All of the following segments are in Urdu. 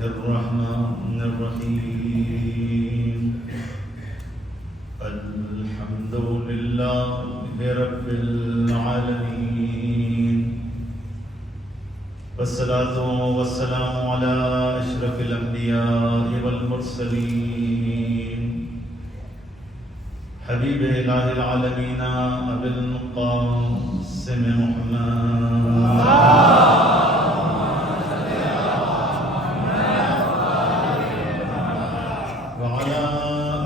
الرحمن الرحيم الحمد لله رب العالمين والصلاة والسلام على أشرف الأنبياء والمرسلين حبيب إله العالمين أبي القاسم محمد وعلى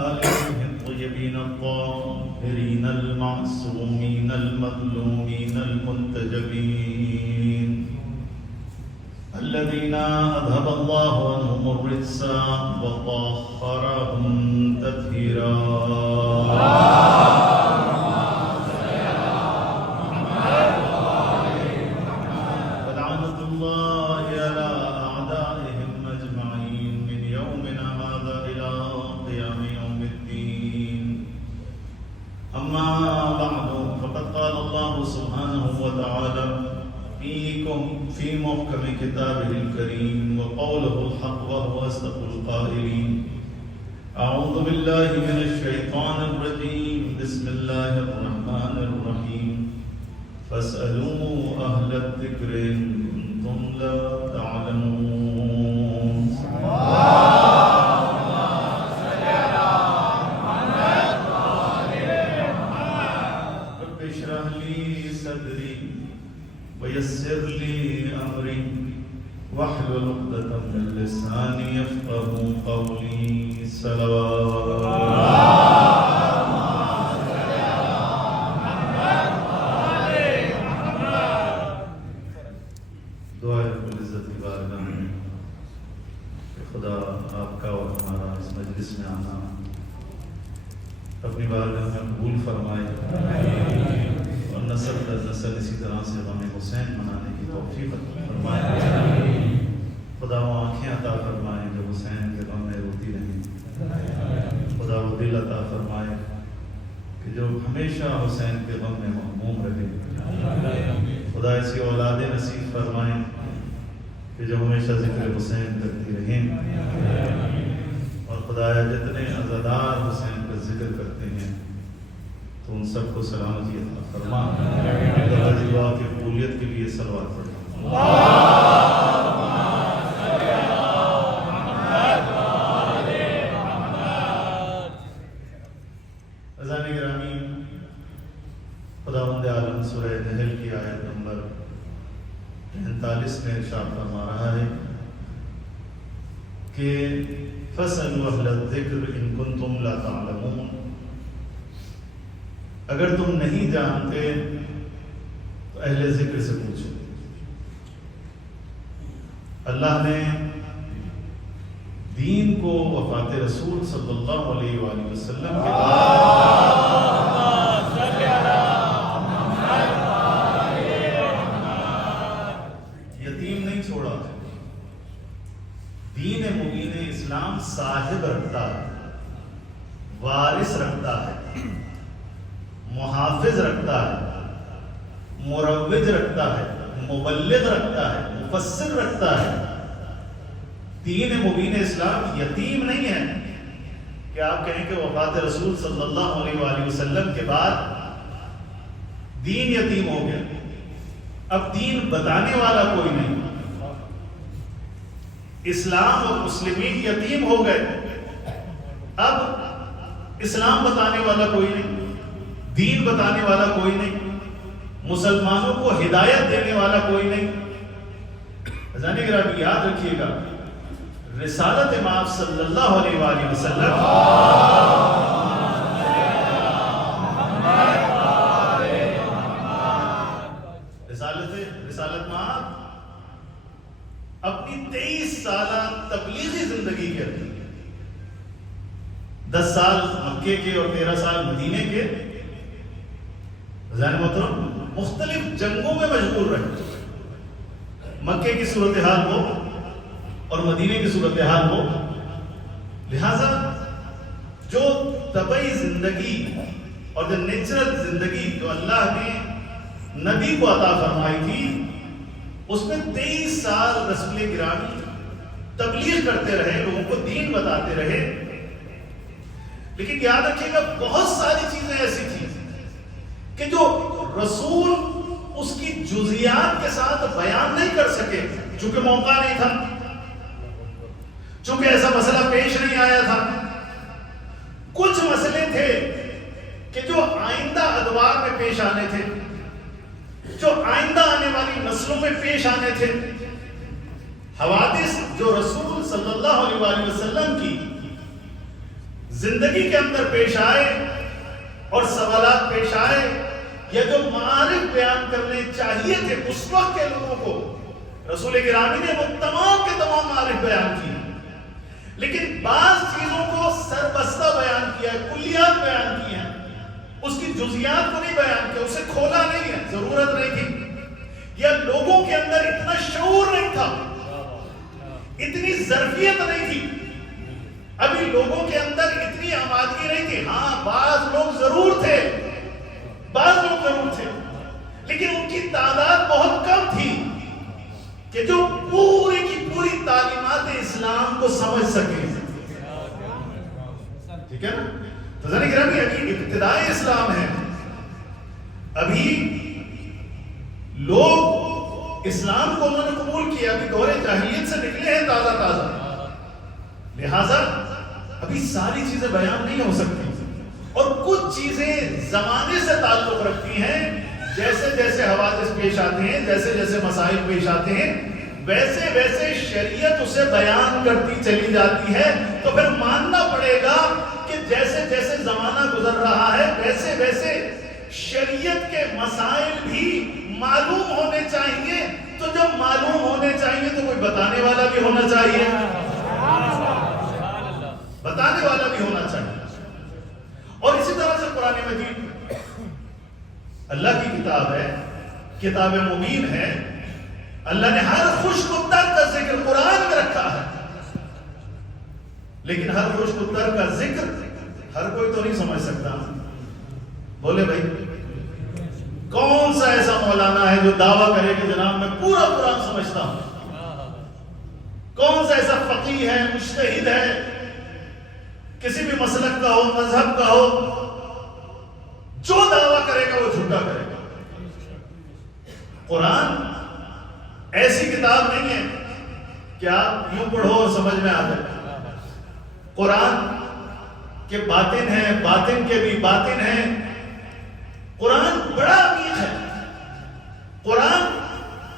آله الطيبين الطاهرين المعصومين المظلومين المنتجبين الذين أذهب الله عنهم الرجس وطهرهم تطهيرا ولعنة الله على أعدائهم أجمعين من يومنا هذا إلى قيام يوم الدين أما بعد فقد قال الله سبحانه وتعالى في محكم كتابه الكريم وقوله الحق وهو أصدق القائلين أعوذ بالله من الشيطان الرجيم بسم الله الرحمن الرحيم فاسألوا أهل الذكر إن كنتم لا تعلمون رب اشرح لي صدري ويسر لي أمري واحلل عقدة من لساني يفقهوا قولي دعائے رب العزت کی بارگاہ میں کہ خدا آپ کا اور ہمارا اس مجلس میں آنا اپنی بارگاہ میں قبول فرمائے اور نسل در نسل اسی طرح سے غم حسین منانے کی توفیق فرمائے خدا وہ آنکھیں عطا فرمائے جو حسین کے غم میں روتی رہیں خدا وہ دل عطا فرمائے کہ جو ہمیشہ حسین کے غم میں مغموم رہے خدا ایسی اولاد نصیب فرمائے کہ جو ہمیشہ ذکر حسین کرتی رہیں اور خدایا جتنے عزادار حسین کا ذکر کرتے ہیں تو ان سب کو سلامتی عطا فرما دعا کی قبولیت کے لیے صلوات پڑھیں عزیزان گرامی خداوند عالم سورہ نحل کی آیت نمبر 43 میں ارشاد فرما رہا ہے کہ فَاسْأَلُوا أَهْلَ الذِّكْرِ إِن كُنتُمْ لَا تَعْلَمُونَ اگر تم نہیں جانتے تو اہل ذکر سے پوچھو اللہ نے دین کو وفات رسول صلی اللہ علیہ وآلہ وسلم کے بعد یتیم نہیں چھوڑا دین مبین اسلام صاحب رکھتا ہے وارث رکھتا ہے محافظ رکھتا ہے مروج رکھتا ہے مبلغ رکھتا ہے مفسر رکھتا ہے دین مبین اسلام یتیم نہیں ہے کہ آپ کہیں کہ وفات رسول صلی اللہ علیہ وآلہ وسلم کے بعد دین یتیم ہو گیا اب دین بتانے والا کوئی نہیں اسلام اور مسلمین یتیم ہو گئے اب اسلام بتانے والا کوئی نہیں دین بتانے والا کوئی نہیں مسلمانوں کو ہدایت دینے والا کوئی نہیں عزیزان گرامی یاد رکھیے گا رسالت امام صلی اللہ علیہ وآلہ وسلم رسالت ماں اپنی 23 سالہ تبلیغی زندگی کے اندر 10 سال مکے کے اور 13 سال مدینے کے عزیزان محترم مختلف جنگوں میں مشغول رہے مکے کی صورتحال ہو اور مدینے کی صورتحال ہو لہذا جو طبعی زندگی اور جو نیچرل زندگی جو اللہ نے نبی کو عطا فرمائی تھی اس میں 23 سال رسول گرامی تبلیغ کرتے رہے، لوگوں کو دین بتاتے رہے، لیکن یاد رکھیے گا بہت ساری چیزیں ایسی تھیں کہ جو رسول اس کی جزیات کے ساتھ بیان نہیں کر سکے، چونکہ موقع نہیں تھا، چونکہ ایسا مسئلہ پیش نہیں آیا تھا۔ کچھ مسئلے تھے کہ جو آئندہ ادوار میں پیش آنے تھے، جو آئندہ آنے والی نسلوں میں پیش آنے تھے، حوادث جو رسول صلی اللہ علیہ وآلہ وسلم کی زندگی کے اندر پیش آئے اور سوالات پیش آئے، یا جو معارف بیان کرنے چاہیے تھے اس وقت کے لوگوں کو، رسول گرامی نے وہ تمام کے تمام معارف بیان کیے، لیکن بعض چیزوں کو سربستہ بیان کیا ہے، کلیات بیان کی ہیں، اس کی جزیات کو نہیں بیان کیا، اسے کھولا نہیں ہے، ضرورت نہیں تھی، یا لوگوں کے اندر اتنا شعور نہیں تھا، اتنی ظرفیت نہیں تھی، ابھی لوگوں کے اندر اتنی آمادگی نہیں تھی۔ ہاں بعض لوگ ضرور تھے، بعض لوگ ضرور تھے، لیکن ان کی تعداد بہت کم تھی کہ جو پوری کی پوری تعلیمات اسلام کو سمجھ سکے۔ ٹھیک ہے نا؟ تو ذرا گرامی ابھی ابتدائی اسلام ہے، ابھی لوگ اسلام کو انہوں نے قبول کیا، ابھی دور جاہلیت سے نکلے ہیں تازہ تازہ، لہذا ابھی ساری چیزیں بیان نہیں ہو سکتی، اور کچھ چیزیں زمانے سے تعلق رکھتی ہیں، جیسے جیسے حوادث پیش آتے ہیں، جیسے جیسے مسائل پیش آتے ہیں، ویسے ویسے شریعت اسے بیان کرتی چلی جاتی ہے۔ تو پھر ماننا پڑے گا کہ جیسے جیسے زمانہ گزر رہا ہے ویسے ویسے شریعت کے مسائل بھی معلوم ہونے چاہیے، تو جب معلوم ہونے چاہیے تو کوئی بتانے والا بھی ہونا چاہیے، بتانے والا بھی ہونا چاہیے۔ اور اسی طرح سے قرآن مجید اللہ کی کتاب ہے، کتاب مبین ہے، اللہ نے ہر خشک و تر کا ذکر قرآن میں رکھا ہے، لیکن ہر خشک و تر کا ذکر ہر کوئی تو نہیں سمجھ سکتا۔ بولے بھائی کون سا ایسا مولانا ہے جو دعویٰ کرے کہ جناب میں پورا قرآن سمجھتا ہوں؟ کون سا ایسا فقیہ ہے، مجتہد ہے، کسی بھی مسلک کا ہو، مذہب کا ہو، جو دعویٰ کرے گا وہ جھوٹا کرے گا؟ قرآن ایسی کتاب نہیں ہے کہ آپ یوں پڑھو اور سمجھ میں آ جائے۔ قرآن کے باطن ہیں، باطن کے بھی باطن ہیں، قرآن بڑا عمیق ہے۔ قرآن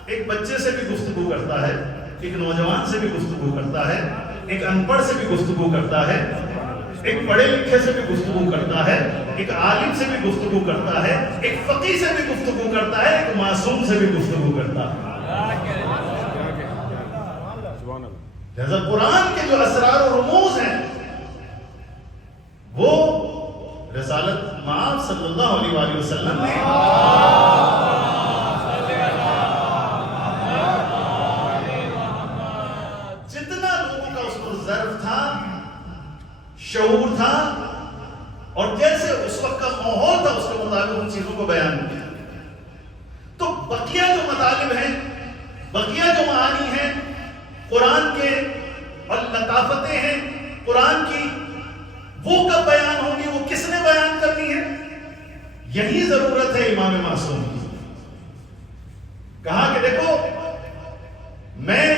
ایک بچے سے بھی گفتگو کرتا ہے، ایک نوجوان سے بھی گفتگو کرتا ہے، ایک ان پڑھ سے بھی گفتگو کرتا ہے، ایک پڑھے لکھے سے بھی گفتگو کرتا ہے، ایک عالم سے بھی گفتگو کرتا ہے، ایک فقیہ سے بھی گفتگو کرتا ہے، ایک معصوم سے بھی گفتگو کرتا ہے۔ لہذا قرآن کے جو اسرار و رموز ہیں وہ رسالت مآب صلی اللہ علیہ وآلہ وسلم نے جتنا لوگوں کا اس کو ظرف تھا، شعور تھا، اور جیسے اس وقت کا ماحول تھا اس کے مطابق ان چیزوں کو بیان کیا۔ تو بقیہ جو مطالب ہیں، بقیہ جو معانی ہیں قرآن کے اور لطافتیں ہیں قرآن کی، وہ کب بیان ہوں گی، وہ کس نے بیان کرنی ہے؟ یہی ضرورت ہے امام معصوم کی۔ کہا کہ دیکھو میں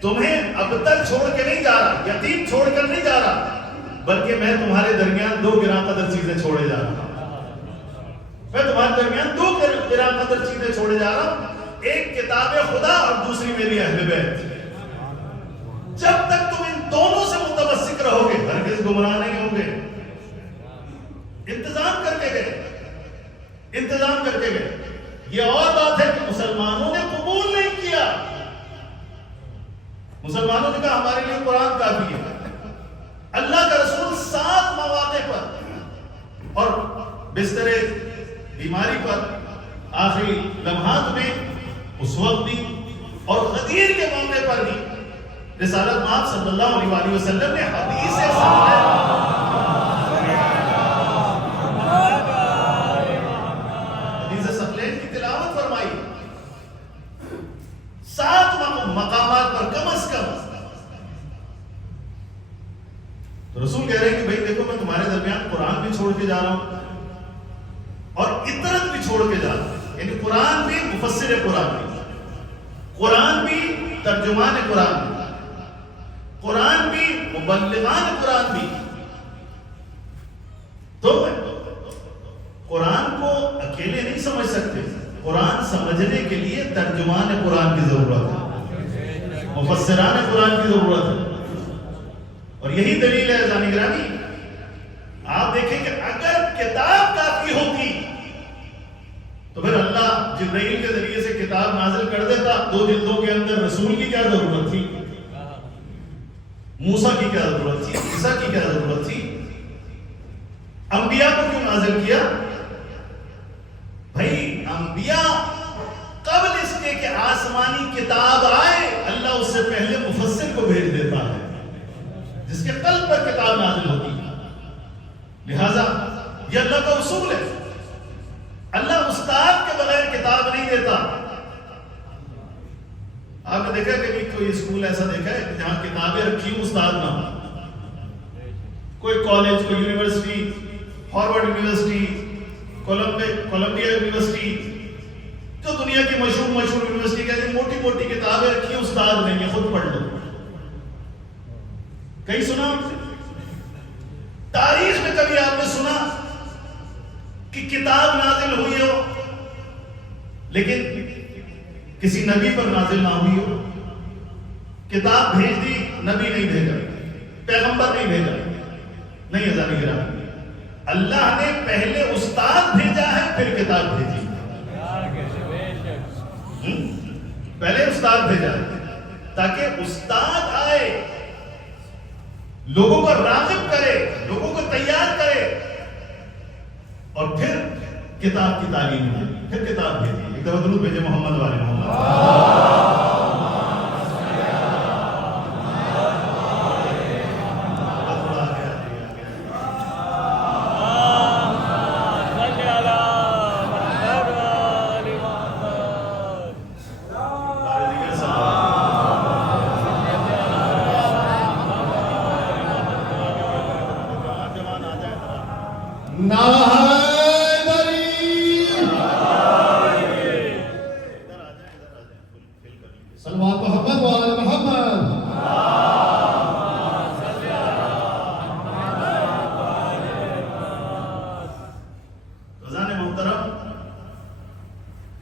تمہیں اب تک چھوڑ کے نہیں جا رہا، یتیم چھوڑ کر نہیں جا رہا، بلکہ میں تمہارے درمیان دو گراں قدر چیزیں چھوڑے جا رہا ہوں۔ میں تمہارے درمیان دو گراں قدر چیزیں چھوڑے جا رہا ہوں، ایک کتاب خدا اور دوسری میری اہل بیت۔ جب تک تم ان دونوں سے متمسک رہو گے ہرگز گمراہ نہیں ہوں گے۔ انتظام کر کے گئے، انتظام کر کے گئے۔ یہ اور بات ہے کہ مسلمانوں نے قبول نہیں کیا، مسلمانوں نے کہا ہمارے لیے قرآن کافی ہے۔ اللہ کا رسول 7 مواقع پر اور بستر بیماری پر، آخری لمحات میں، اس وقت بھی اور غدیر کے موقع پر بھی رسالت مآب صلی اللہ علیہ وآلہ وسلم نے حدیث ثقلین کی تلاوت فرمائی۔ 7 مقامات پر کم از کم دیکھو میں تمہارے درمیان قرآن بھی چھوڑ کے جا رہا ہوں اور اطرت بھی چھوڑ کے جا رہا ہوں. یعنی قرآن بھی مفسر قرآن بھی, قرآن بھی ترجمان قرآن بھی, قرآن بھی مبلغان قرآن بھی. تو قرآن کو اکیلے نہیں سمجھ سکتے, قرآن سمجھنے کے لیے ترجمان قرآن کی ضرورت ہے, مفسران قرآن کی ضرورت ہے. اور یہی دلیل ہے عزیزان گرامی, آپ دیکھیں کہ اگر کتاب کافی ہوتی تو پھر اللہ جبرائیل کے ذریعے سے کتاب نازل کر دیتا. 2 جلدوں کے اندر رسول کی کیا ضرورت تھی, موسیٰ کی کیا ضرورت تھی, عیسیٰ کی کیا ضرورت تھی, انبیاء کو کیوں نازل کیا؟ بھائی انبیاء قبل اس کے کہ آسمانی کتاب آئے اللہ اس سے پہلے مفسر کو بھیج دیتا ہے جس کے قلب پر کتاب نازل ہوتی ہے. لہذا یہ اللہ کا اصول ہے, اللہ استاد کے بغیر کتاب نہیں دیتا. آپ نے دیکھا کہ کوئی اسکول ایسا دیکھا ہے کہ جہاں کتابیں رکھی ہوں استاد نہ ہو؟ کوئی کالج, کوئی university, Harvard university, Columbia university, جو دنیا کی مشہور یونیورسٹی کہتے ہیں موٹی موٹی کتابیں رکھی ہیں, استاد نہیں ہے, خود پڑھ لو. کہیں سنا تاریخ میں کبھی آپ نے سنا کہ کتاب نازل ہوئی ہو لیکن کسی نبی پر نازل نہ ہوئی ہو؟ کتاب بھیج دی, نبی نہیں بھیجا, پیغمبر نہیں بھیجا, نہیں عزیزان گرامی. اللہ نے پہلے استاد بھیجا ہے پھر کتاب بھیجی. پہلے استاد بھیجا تاکہ استاد آئے, لوگوں کو راغب کرے, لوگوں کو تیار کرے, اور پھر کتاب کی تعلیم دے, پھر کتاب بھیجی. ایک دفعہ درود بھیجے محمد والے محمد.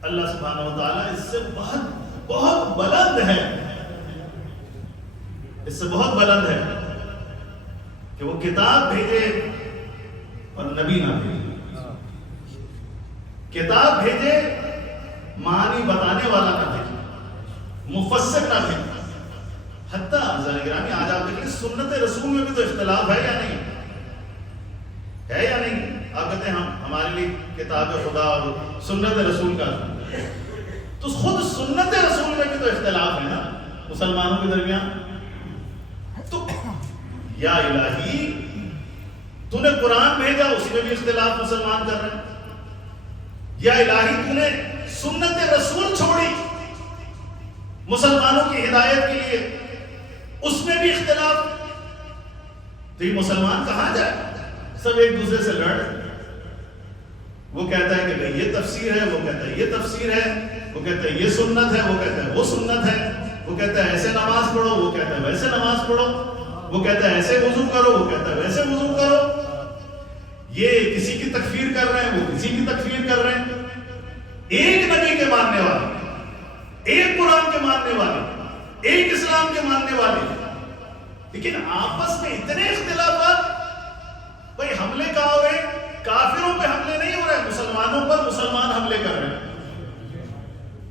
اللہ سبحانہ وتعالی اس سے بہت بلند ہے, اس سے بہت بلند ہے کہ وہ کتاب بھیجے اور نبی نہ بھیجے. کتاب بھیجے معنی بتانے والا نہ بھیجے, مفسر نہ بھیجے. حتیٰ عزیزان گرامی آج آپ دیکھیں سنت رسول میں بھی تو اختلاف ہے یا نہیں ہے یا نہیں. آپ کہتے ہیں ہمارے لیے کتاب خدا اور سنت رسول کا, تو خود سنت رسول میں بھی تو اختلاف ہے نا مسلمانوں کے درمیان. تو یا الہی تو نے قرآن بھیجا, اس میں بھی اختلاف مسلمان کر رہے ہیں. یا الہی تو نے سنت رسول چھوڑی مسلمانوں کی ہدایت کے لیے, اس میں بھی اختلاف. تو یہ مسلمان کہاں جائے؟ سب ایک دوسرے سے لڑ. وہ کہتا ہے کہ بھئی یہ تفسیر ہے, وہ کہتا ہے یہ تفسیر ہے, وہ کہتا ہے یہ سنت ہے, وہ کہتا ہے وہ سنت ہے, وہ کہتا ہے ایسے نماز پڑھو, وہ کہتا ہے ویسے نماز پڑھو, وہ کہتا ہے ایسے وضو کرو, وہ کہتا ہے ویسے وضو کرو. یہ کسی کی تکفیر کر رہے ہیں, وہ کسی کی تکفیر کر رہے ہیں. ایک نبی کے ماننے والے, ایک قرآن کے ماننے والے, ایک اسلام کے ماننے والے, لیکن آپس میں اتنے اختلافات. بھئی حملے کہاں ہو رہے ہیں؟ کافروں پہ حملے نہیں ہو رہے, مسلمانوں پر مسلمان حملے کر رہے ہیں.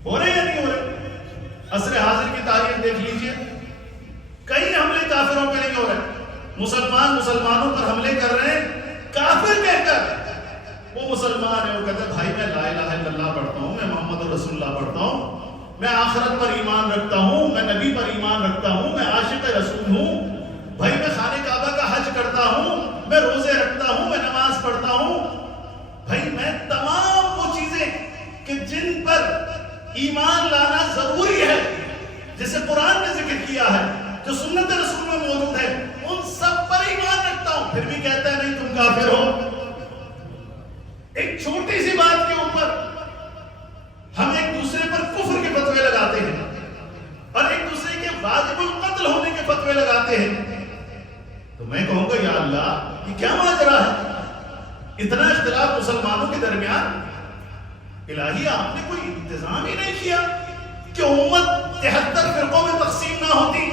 ہو رہے یا نہیں ہو رہے؟ عصر حاضر کی تاریخ دیکھ لیجئے, کئی حملے کافروں پہ نہیں ہو رہے, مسلمان مسلمانوں پر حملے کر رہے ہیں. کافر کہہ کر وہ مسلمان ہے, وہ کہتا ہے بھائی میں لا الہ الا اللہ پڑھتا ہوں, میں محمد رسول اللہ پڑھتا ہوں, میں آخرت پر ایمان رکھتا ہوں, میں نبی پر ایمان رکھتا ہوں, میں عاشق رسول ہوں, بھائی میں خانہ کعبہ کا حج کرتا ہوں, میں روزے رکھتا ہوں, میں نماز پڑھتا ہوں. بھائی میں تمام وہ چیزیں کہ جن پر ایمان لانا ضروری ہے, جسے قرآن نے ذکر کیا ہے, جو سنت رسول میں موجود ہے, ان سب پر ایمان رکھتا ہوں. پھر بھی کہتا ہے واجب القتل ہونے کے فتوے لگاتے ہیں، تو میں کہوں گا یا اللہ یہ کیا ماجرا ہے؟ اتنا اختلاف مسلمانوں کے درمیان، الہی آپ نے کوئی انتظام ہی نہیں کیا کہ امت 73 فرقوں میں تقسیم نہ ہوتی،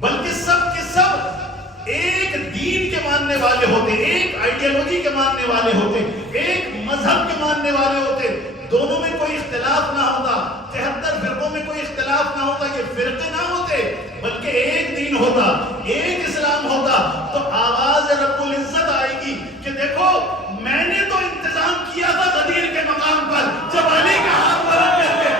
بلکہ سب کے سب ایک دین کے ماننے والے ہوتے، ایک آئیڈیالوجی کے ماننے والے ہوتے، ایک مذہب کے ماننے والے ہوتے، دونوں میں کوئی اختلاف نہ ہوتا، 73 فرقوں میں کوئی اختلاف نہ ہوتا، یہ فرقے نہ ہوتے بلکہ ایک دین ہوتا، ایک اسلام ہوتا، تو آواز رب العزت آئے گی کہ دیکھو میں نے تو انتظام کیا تھا غدیر کے مقام پر، جب علی کا ہاتھ بلند کر کے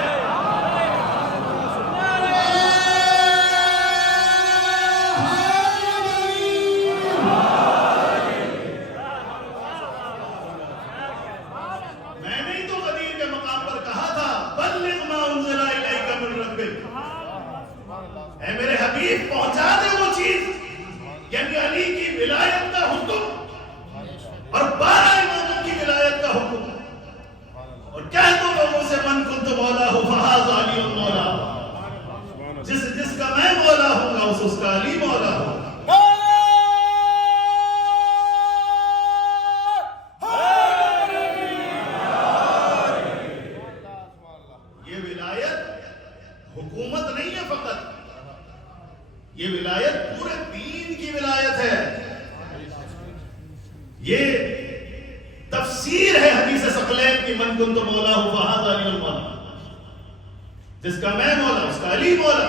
اے میرے حبیب پہنچا دے وہ چیز، یعنی علی کی ولایت کا حکم اور 12 اماموں کی ولایت کا حکم، اور کہہ دو لوگوں سے من کنت مولا ہو فہذا علی مولا، جس کا میں مولا ہوں گا اس کا علی مولا ہوں۔ یہ ولایت حکومت نہیں ہے فقط، یہ ولایت پورے دین کی ولایت ہے، یہ تفسیر ہے حدیث ثقلین کی، من کنت مولا ہوں فہذا علی المولا، جس کا میں مولا اس کا علی مولا،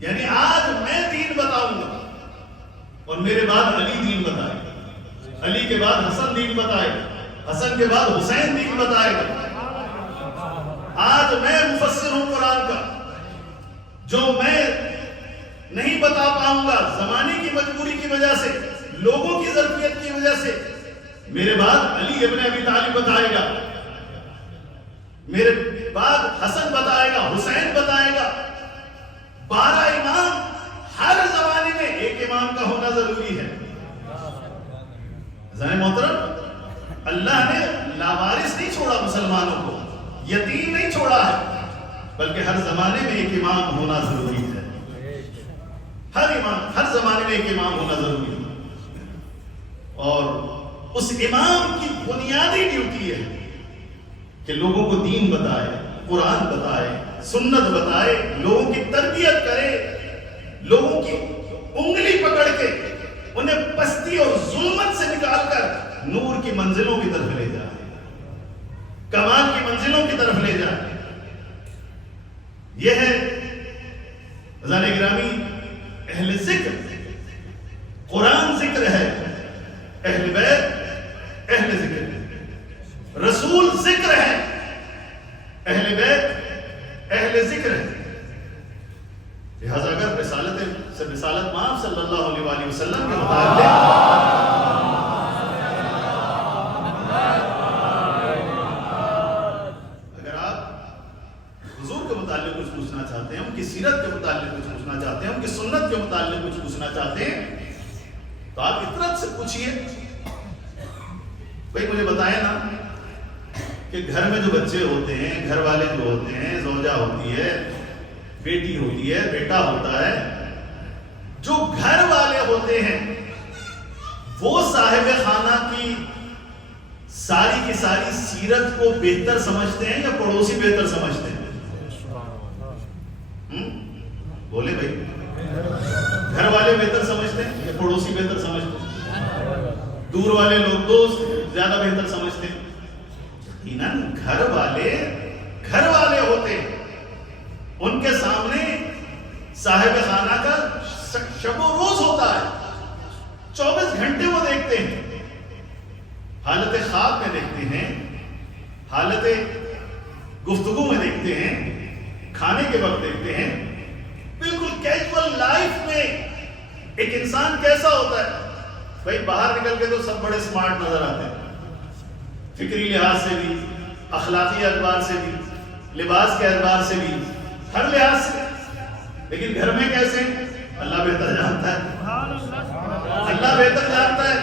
یعنی آج میں دین بتاؤں گا اور میرے بعد علی دین بتائے گا، علی کے بعد حسن دین بتائے گا، حسن کے بعد حسین دین بتائے گا۔ آج میں مفسر ہوں قرآن کا، جو میں نہیں بتا پاؤں گا زمانے کی مجبوری کی وجہ سے، لوگوں کی ظرفیت کی وجہ سے، میرے بعد علی ابن ابی طالب بتائے گا، میرے بعد حسن بتائے گا، حسین بتائے گا۔ 12 امام، ہر زمانے میں ایک امام کا ہونا ضروری ہے۔ عزیزان محترم، اللہ نے لاوارث نہیں چھوڑا مسلمانوں کو، یتیم نہیں چھوڑا ہے، بلکہ ہر زمانے میں ایک امام ہونا ضروری ہے۔ ہر زمانے میں ایک امام ہونا ضروری ہے، اور اس امام کی بنیادی ڈیوٹی ہے کہ لوگوں کو دین بتائے، قرآن بتائے، سنت بتائے، لوگوں کی تربیت کرے، لوگوں کی انگلی پکڑ کے انہیں پستی اور ظلمت سے نکال کر نور کی منزلوں کی طرف لے جائے، کمال کی منزلوں کی طرف لے جائے۔ یہ ہے عزیزان گرامی اہل ذکر، قرآن ذکر ہے، اہل بیت اہل ذکر، رسول ذکر ہے، اہل بیت اہل ذکر ہے۔ لہذا اگر رسالت مآب صلی اللہ علیہ وآلہ وسلم کے متعلق کچھ پوچھنا چاہتے ہیں، ان کی سیرت کے متعلق کچھ پوچھنا چاہتے ہیں، ان کی سنت کے متعلق کچھ پوچھنا چاہتے ہیں، تو آپ فطرت سے پوچھئے۔ بھائی مجھے بتائیں نا کہ گھر میں جو بچے ہوتے ہیں، گھر والے جو ہوتے ہیں، زوجہ ہوتی ہے، بیٹی ہوتی ہے، بیٹا ہوتا ہے، جو گھر والے ہوتے ہیں وہ صاحب خانہ کی ساری کی ساری سیرت کو بہتر سمجھتے ہیں یا پڑوسی بہتر سمجھتے ہیں؟ بولے بھائی، گھر والے بہتر سمجھتے ہیں یا پڑوسی بہتر سمجھتے ہیں؟ دور والے لوگ دوست زیادہ بہتر سمجھتے ہیں؟ یقیناً گھر والے ہوتے ہیں، ان کے سامنے صاحب خانہ کا شب و روز ہوتا ہے، 24 گھنٹے وہ دیکھتے ہیں، حالت خواب میں دیکھتے ہیں، حالت گفتگو میں دیکھتے ہیں، کھانے کے وقت دیکھتے ہیں، بالکل کیجول لائف میں ایک انسان کیسا ہوتا ہے؟ بھائی باہر نکل کے تو سب بڑے سمارٹ نظر آتے ہیں، فکری لحاظ سے بھی، اخلاقی اعتبار سے بھی، لباس کے اعتبار سے بھی، ہر لحاظ سے، لیکن گھر میں کیسے؟ اللہ بہتر جانتا ہے، اللہ بہتر جانتا ہے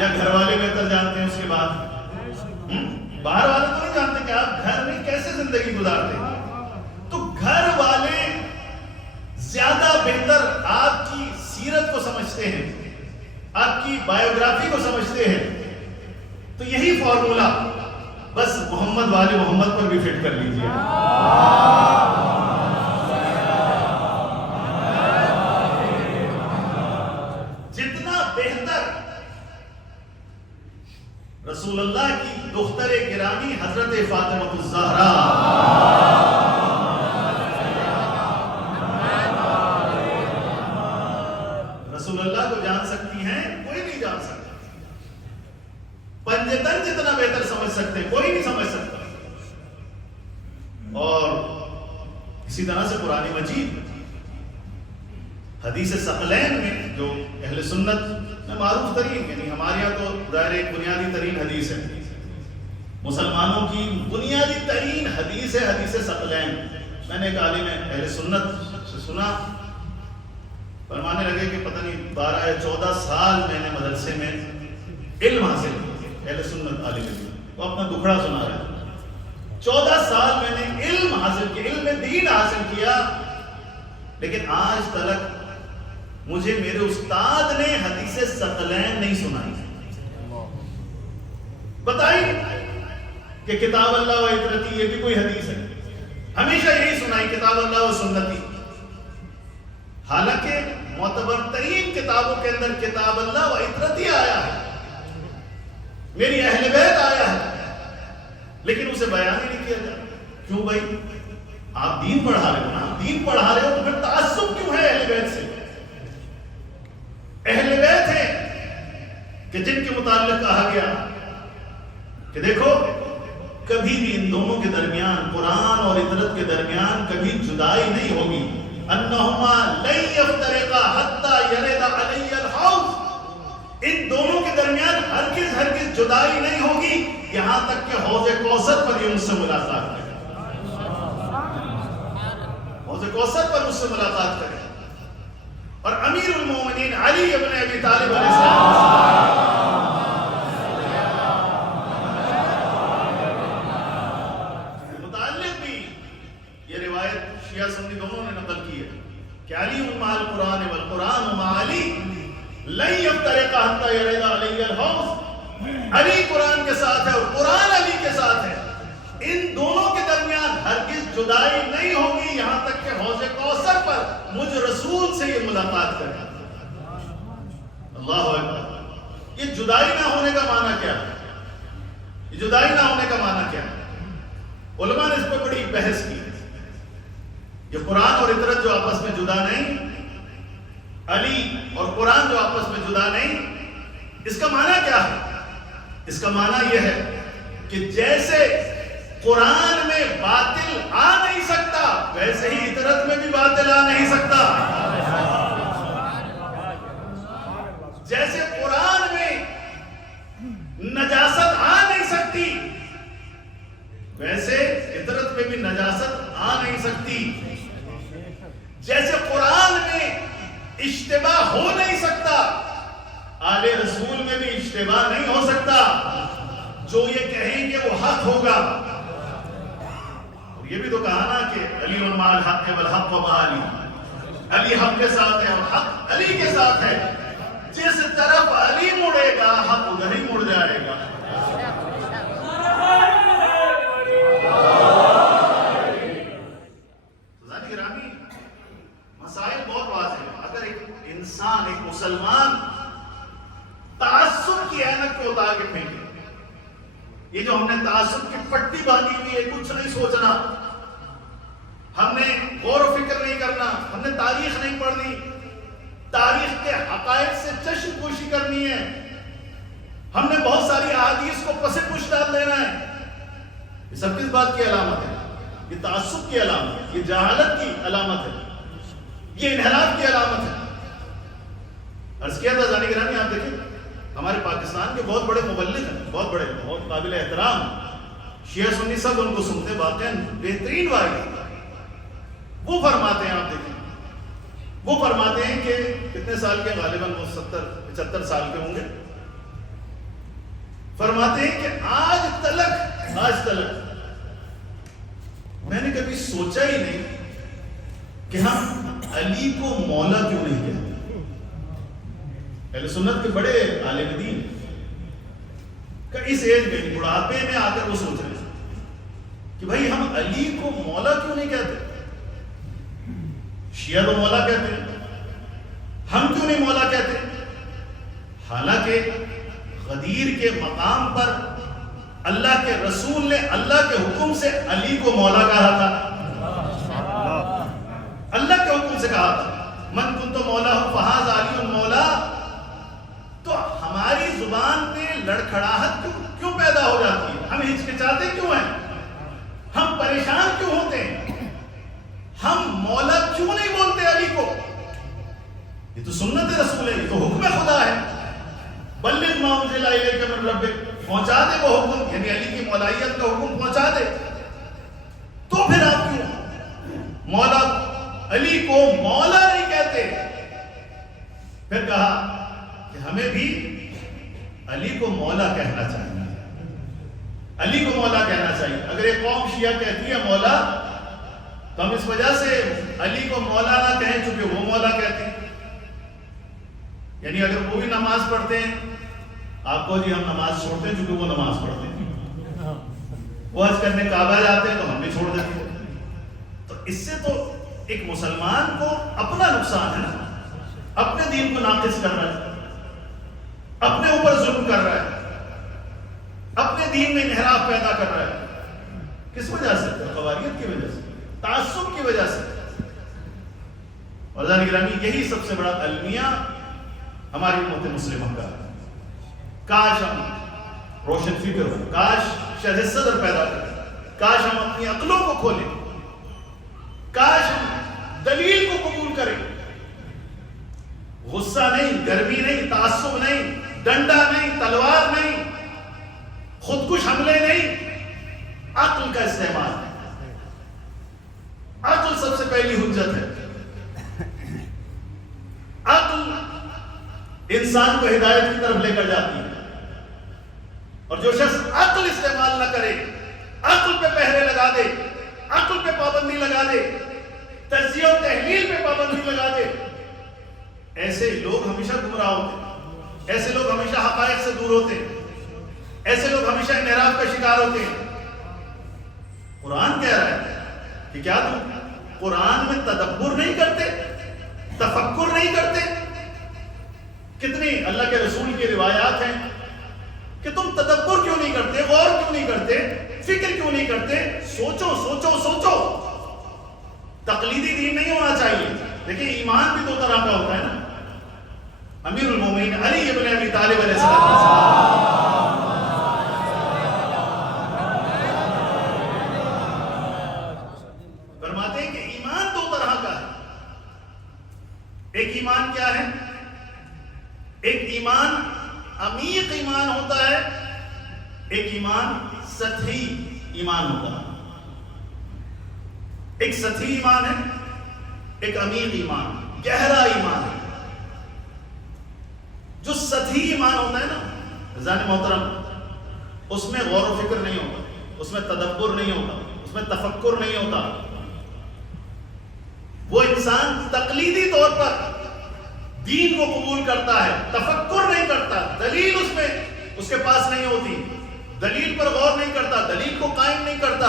یا گھر والے بہتر جانتے ہیں؟ اس کے بعد باہر والے تو نہیں جانتے کہ آپ گھر میں کیسے زندگی گزارتے ہیں۔ تو گھر والے کی بایوگرافی کو سمجھتے ہیں تو یہی فارمولا بس محمد والے محمد پر بھی فٹ کر لیجیے. جتنا بہتر رسول اللہ کی دختر گرامی حضرت فاطمہ الزہرا رسول اللہ کو جان سکتی ہیں, کوئی نہیں جان سکتا. پنجتن جتنا بہتر سمجھ سکتے ہیں, کوئی نہیں سمجھ سکتا. اور اسی طرح سے قرآن مجید حدیث ثقلین میں جو اہل سنت میں معروف ترین, یعنی ہمارے یہاں تو ظاہر ایک بنیادی ترین حدیث ہے, مسلمانوں کی بنیادی ترین حدیث ہے حدیث ثقلین. میں نے ایک عالم اہل سنت سے سنا, فرمانے لگے کہ پتہ نہیں 12 یا 14 سال میں نے مدرسے میں علم حاصل کیا. اہل سنت عالم وہ اپنا دکھڑا سنا رہے ہیں. 14 سال میں نے علم حاصل کیا, علم دین حاصل کیا, لیکن آج تک مجھے میرے استاد نے حدیث ثقلین نہیں سنائی. بتائیے کہ کتاب اللہ و عترتی یہ بھی کوئی حدیث ہے؟ ہمیشہ یہی سنائی کتاب اللہ و سنتی. حالانکہ معتبر ترین کتابوں کے اندر کتاب اللہ و عترتی آیا ہے, میری اہل بیت آیا ہے, لیکن اسے بیان ہی نہیں کیا جاتا. کیوں بھائی؟ آپ دین پڑھا رہے ہو نا, دین پڑھا رہے ہو تو پھر تعصب کیوں ہے اہل بیت سے؟ اہل بیت ہے کہ جن کے متعلق کہا گیا کہ دیکھو کبھی بھی ان دونوں کے درمیان, قرآن اور عترت کے درمیان کبھی جدائی نہیں ہوگی. انہما لن یفترقا حتی یرد علی الحوض, ان دونوں کے درمیان ہرگز جدائی نہیں ہوگی یہاں تک کہ حوض کوثر پر یہ مجھ سے ملاقات کرے. حوض کوثر پر مجھ سے ملاقات کرے. اور امیر المومنین علی ابن ابی طالب علیہ السلام متعلق بھی یہ روایت شیعہ سنی دونوں نے نقل کی ہے کہ علی مع القرآن والقرآن مع علی لن یفترقا حتی یرد علی الحوض. علی قرآن کے ساتھ ہے اور قرآن علی کے ساتھ ہے, ان دونوں کے درمیان ہرگز جدائی نہیں ہوگی یہاں تک کہ حوض کوثر پر مجھ رسول سے یہ ملاقات کرے. اللہ اکبر. یہ جدائی نہ ہونے کا معنی کیا ہے؟ یہ جدائی نہ ہونے کا معنی کیا ہے؟ علماء نے اس پر بڑی بحث کی. یہ قرآن اور عترت جو آپس میں جدا نہیں, علی اور قرآن جو آپس میں جدا نہیں, اس کا معنی کیا ہے؟ اس کا معنی یہ ہے کہ جیسے قرآن میں باطل آ نہیں سکتا ویسے ہی عترت میں بھی باطل آ نہیں سکتا. جیسے قرآن میں نجاست آ نہیں سکتی ویسے عترت میں بھی نجاست آ نہیں سکتی. جیسے قرآن میں اشتباہ ہو نہیں سکتا آل رسول میں بھی اشتباہ نہیں ہو سکتا. جو یہ کہیں گے وہ حق ہوگا. اور یہ بھی تو کہا نا کہ علی مع الحق والحق مع علی, علی حق کے ساتھ ہے اور حق علی کے ساتھ ہے. جس طرف علی مڑے گا حق ادھر ہی مڑ جائے گا. مسائل بہت واضح ہے. اگر ایک انسان, ایک مسلمان تعصب کی اینک کو اتار کے پھینکے, یہ جو ہم نے تعصب کی پٹی باندھی ہوئی ہے, کچھ نہیں سوچنا, ہم نے غور و فکر نہیں کرنا, ہم نے تاریخ نہیں پڑھنی, تاریخ کے حقائق سے چشم پوشی کرنی ہے, ہم نے بہت ساری احادیث کو پس پش ڈال دینا ہے, یہ سب کس بات کی علامت ہے؟ یہ تعصب کی علامت ہے, یہ جہالت کی علامت ہے, یہ انحراف کی علامت ہے. عرض کیا تھا زانی گرامی, آپ دیکھیں ہمارے پاکستان کے بہت بڑے مبلغ ہیں, بہت بڑے, بہت قابل احترام, شیعہ سنی سب ان کو سنتے, واقعاً بہترین واقعی. وہ فرماتے ہیں, آپ دیکھیں وہ فرماتے ہیں کہ کتنے سال کے, غالباً وہ 70-75 سال کے ہوں گے, فرماتے ہیں کہ آج تلک میں نے کبھی سوچا ہی نہیں کہ ہم علی کو مولا کیوں نہیں کہتے. اہل سنت کے بڑے عالم دین کہ اس ایج میں بڑھاپے میں آ کر وہ سوچ رہے کہ بھائی ہم علی کو مولا کیوں نہیں کہتے؟ شیعہ تو مولا کہتے ہیں، ہم کیوں نہیں مولا کہتے؟ حالانکہ غدیر کے مقام پر اللہ کے رسول نے اللہ کے حکم سے علی کو مولا کہا تھا، اللہ کے حکم سے کہا تھا من کنت مولا فہذا علی مولا۔ تو ہماری زبان میں لڑکھڑاہٹ کیوں پیدا ہو جاتی ہے؟ ہم ہچکچاتے کیوں ہیں؟ ہم پریشان کیوں ہوتے ہیں؟ ہم مولا کیوں نہیں بولتے علی کو؟ یہ تو سنت رسول ہے، یہ تو حکم خدا ہے۔ بلغ ما انزل الیک من ربک، پہنچا دے وہ حکم، یعنی علی کی مولائیت کا حکم پہنچا دے۔ تو پھر آپ کیوں مولا علی کو مولا نہیں کہتے؟ پھر کہا کہ ہمیں بھی علی کو مولا کہنا چاہیے، علی کو مولا کہنا چاہیے۔ اگر ایک قوم شیعہ کہتی ہے مولا، تو ہم اس وجہ سے علی کو مولا نہ کہیں چونکہ وہ مولا کہتے ہیں۔ یعنی اگر وہ بھی نماز پڑھتے ہیں، آپ کو جی ہم نماز چھوڑتے ہیں چونکہ وہ نماز پڑھتے ہیں، وہ حج کرنے کعبہ جاتے ہیں تو ہم بھی چھوڑ دیتے ہیں۔ تو اس سے تو ایک مسلمان کو اپنا نقصان ہے نا، اپنے دین کو ناقص کر رہا ہے، اپنے اوپر ظلم کر رہا ہے، اپنے دین میں انحراف پیدا کر رہا ہے۔ کس وجہ سے؟ قواریت کی وجہ سے، تعصب کی وجہ سے۔ اور ذرا گرامی، یہی سب سے بڑا المیہ ہماری امت مسلمہ کا۔ کاش ہم روشن فکر ہو، کاش شرح صدر پیدا کریں، کاش ہم اپنی عقلوں کو کھولیں، کاش ہم دلیل کو قبول کریں، غصہ نہیں، گرمی نہیں، تعصب نہیں، ڈنڈا نہیں، تلوار نہیں، خودکش حملے نہیں، عقل کا استعمال ہے۔ عقل سب سے پہلی حجت ہے۔ عقل انسان کو ہدایت کی طرف لے کر جاتی ہے، اور جو شخص عقل استعمال نہ کرے، عقل پہ پہرے لگا دے، عقل پہ پابندی لگا دے، تجزیہ و تحلیل پہ پابندی لگا دے، ایسے لوگ ہمیشہ گمراہ ہوتے ہیں، ایسے لوگ ہمیشہ حقائق سے دور ہوتے ہیں، ایسے لوگ ہمیشہ انحراف کا شکار ہوتے ہیں۔ قرآن کہہ رہا ہے کہ کیا تم قرآن میں تدبر نہیں کرتے، تفکر نہیں کرتے؟ کتنی اللہ کے رسول کی روایات ہیں کہ تم تدبر کیوں نہیں کرتے، غور کیوں نہیں کرتے، فکر کیوں نہیں کرتے؟ سوچو سوچو سوچو۔ تقلیدی دین نہیں ہونا چاہیے۔ دیکھیں ایمان بھی دو طرح کا ہوتا ہے نا۔ امیر المومنین علی ابن ابی طالب علیہ السلام فرماتے ہیں کہ ایمان دو طرح کا ہے۔ ایک ایمان کیا ہے؟ ایک ایمان عمیق ایمان ہوتا ہے، ایک ایمان سطحی ایمان ہوتا ہے۔ ایک سطحی ایمان ہے، ایک عمیق ایمان، گہرا ایمان ہے۔ جو سطحی ایمان ہوتا ہے نا ذہن محترم، اس میں غور و فکر نہیں ہوتا، اس میں تدبر نہیں ہوتا، اس میں تفکر نہیں ہوتا۔ وہ انسان تقلیدی طور پر دین کو قبول کرتا ہے، تفکر نہیں کرتا، دلیل اس میں اس کے پاس نہیں ہوتی، دلیل پر غور نہیں کرتا، دلیل کو قائم نہیں کرتا۔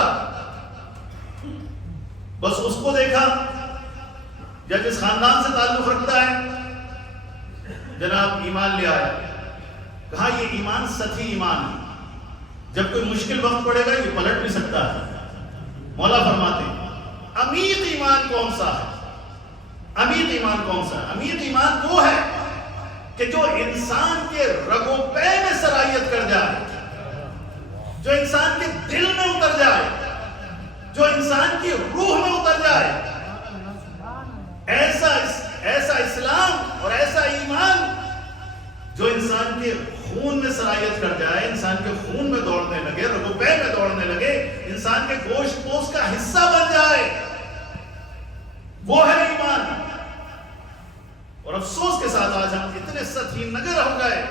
بس اس کو دیکھا یا جس خاندان سے تعلق رکھتا ہے، جناب ایمان لے آیا، کہا یہ ایمان سچی ایمان ہے، جب کوئی مشکل وقت پڑے گا یہ پلٹ نہیں سکتا ہے۔ مولا فرماتے ہیں عمیق ایمان کون سا ہے؟ عمیق ایمان کون سا ہے؟ عمیق ایمان وہ ہے کہ جو انسان کے رگوں پے میں سرایت کر جائے، جو انسان کے دل میں اتر جائے، جو انسان کی روح میں اتر جائے۔ ایسا اسلام اور ایسا ایمان جو انسان کے خون میں سرایت کر جائے، انسان کے خون میں دوڑنے لگے، رگوں پے میں دوڑنے لگے، انسان کے گوشت پوست کا حصہ بن جائے، وہ ہے ایمان۔ اور افسوس کے ساتھ آج ہم اتنے سچی نگر ہو گئے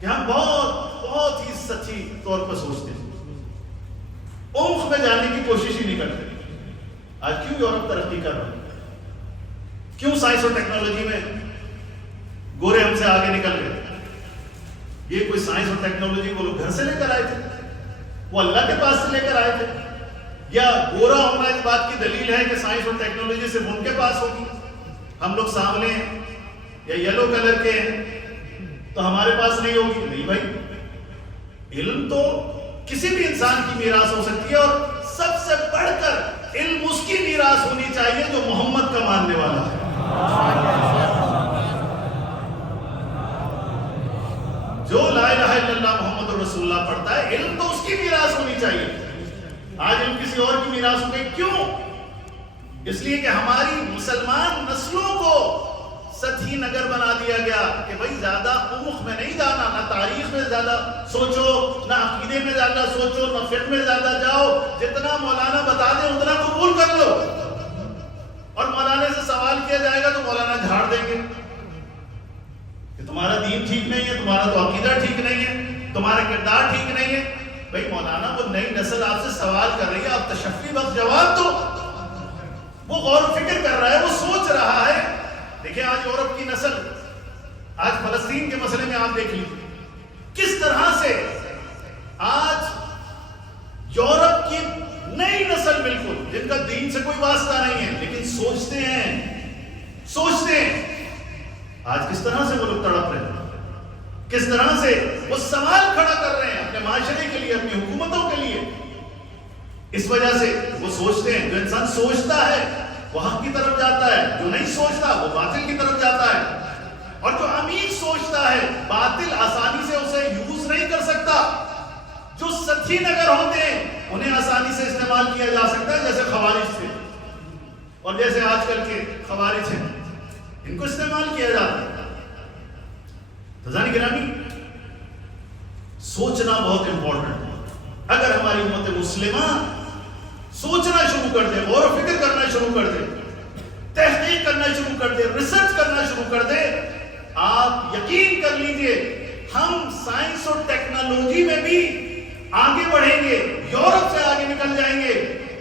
کہ ہم بہت ہی سچی طور پر سوچتے ہیں، عمق میں جانے کی کوشش ہی نہیں کرتے۔ آج کیوں یورپ ترقی کر رہا ہے؟ کیوں سائنس اور ٹیکنالوجی میں گورے ہم سے آگے نکل گئے. یہ کوئی سائنس اور ٹیکنالوجی وہ لوگ گھر سے لے کر آئے تھے, وہ اللہ کے پاس سے لے کر آئے تھے, یا گورا ہونا اس بات کی دلیل ہے کہ سائنس اور ٹیکنالوجی صرف ان کے پاس ہوگی, ہم لوگ سامنے ہیں یا یلو کلر کے ہیں تو ہمارے پاس نہیں ہوگی؟ نہیں بھائی, علم تو کسی بھی انسان کی میراث ہو سکتی ہے, اور سب سے بڑھ کر علم اس کی میراث ہونی چاہیے جو محمد کا ماننے والا ہے. جو لا الہ الا اللہ محمد رسول اللہ پڑھتا ہے, علم تو اس کی میراث ہونی چاہیے. آج علم کسی اور کی میراث ہو گئی. کیوں؟ اس لیے کہ ہماری مسلمان نسلوں کو سطحی نگر بنا دیا گیا کہ بھائی زیادہ عمق میں نہیں جانا, نہ تاریخ میں زیادہ سوچو, نہ عقیدے میں زیادہ سوچو, نہ فقہ میں زیادہ جاؤ, جتنا مولانا بتا دیں اتنا قبول کر لو. اور مولانا سے سوال کیا جائے گا تو مولانا جھاڑ دیں گے کہ تمہارا دین ٹھیک نہیں ہے, تمہارا تو عقیدہ ٹھیک نہیں ہے, تمہارا کردار ٹھیک نہیں ہے. بھائی مولانا وہ نئی نسل آپ سے سوال کر رہی ہے, آپ تشفی بخش جواب دو. وہ غور و فکر کر رہا ہے, وہ سوچ رہا ہے. دیکھیں آج یورپ کی نسل, آج فلسطین کے مسئلے میں آپ دیکھ لیجیے کس طرح سے آج یورپ کی نئی نسل بالکل جن کا دین سے کوئی واسطہ نہیں ہے لیکن سوچتے ہیں آج کس طرح سے وہ لوگ تڑپ رہے ہیں, کس طرح سے وہ سوال کھڑا کر رہے ہیں اپنے معاشرے کے لیے, اپنی حکومتوں کے لیے. اس وجہ سے وہ سوچتے ہیں. جو انسان سوچتا ہے وہ حق کی طرف جاتا ہے, جو نہیں سوچتا وہ باطل کی طرف جاتا ہے. اور جو عمیق سوچتا ہے باطل آسانی سے اسے یوز نہیں کر سکتا. جو سطحی نگر ہوتے ہیں انہیں آسانی سے استعمال کیا جا سکتا ہے, جیسے خوارج تھے اور جیسے آج کل کے خوارج ہیں, ان کو استعمال کیا جاتا ہے. فضانی گرامی, سوچنا بہت امپورٹنٹ ہے. اگر ہماری امت مسلمہ سوچنا شروع کر دے, غور و فکر کرنا شروع کر دے, تحقیق کرنا شروع کر دے, ریسرچ کرنا شروع کر دے, آپ یقین کر لیجئے ہم سائنس اور ٹیکنالوجی میں بھی آگے بڑھیں گے, یورپ سے آگے نکل جائیں گے,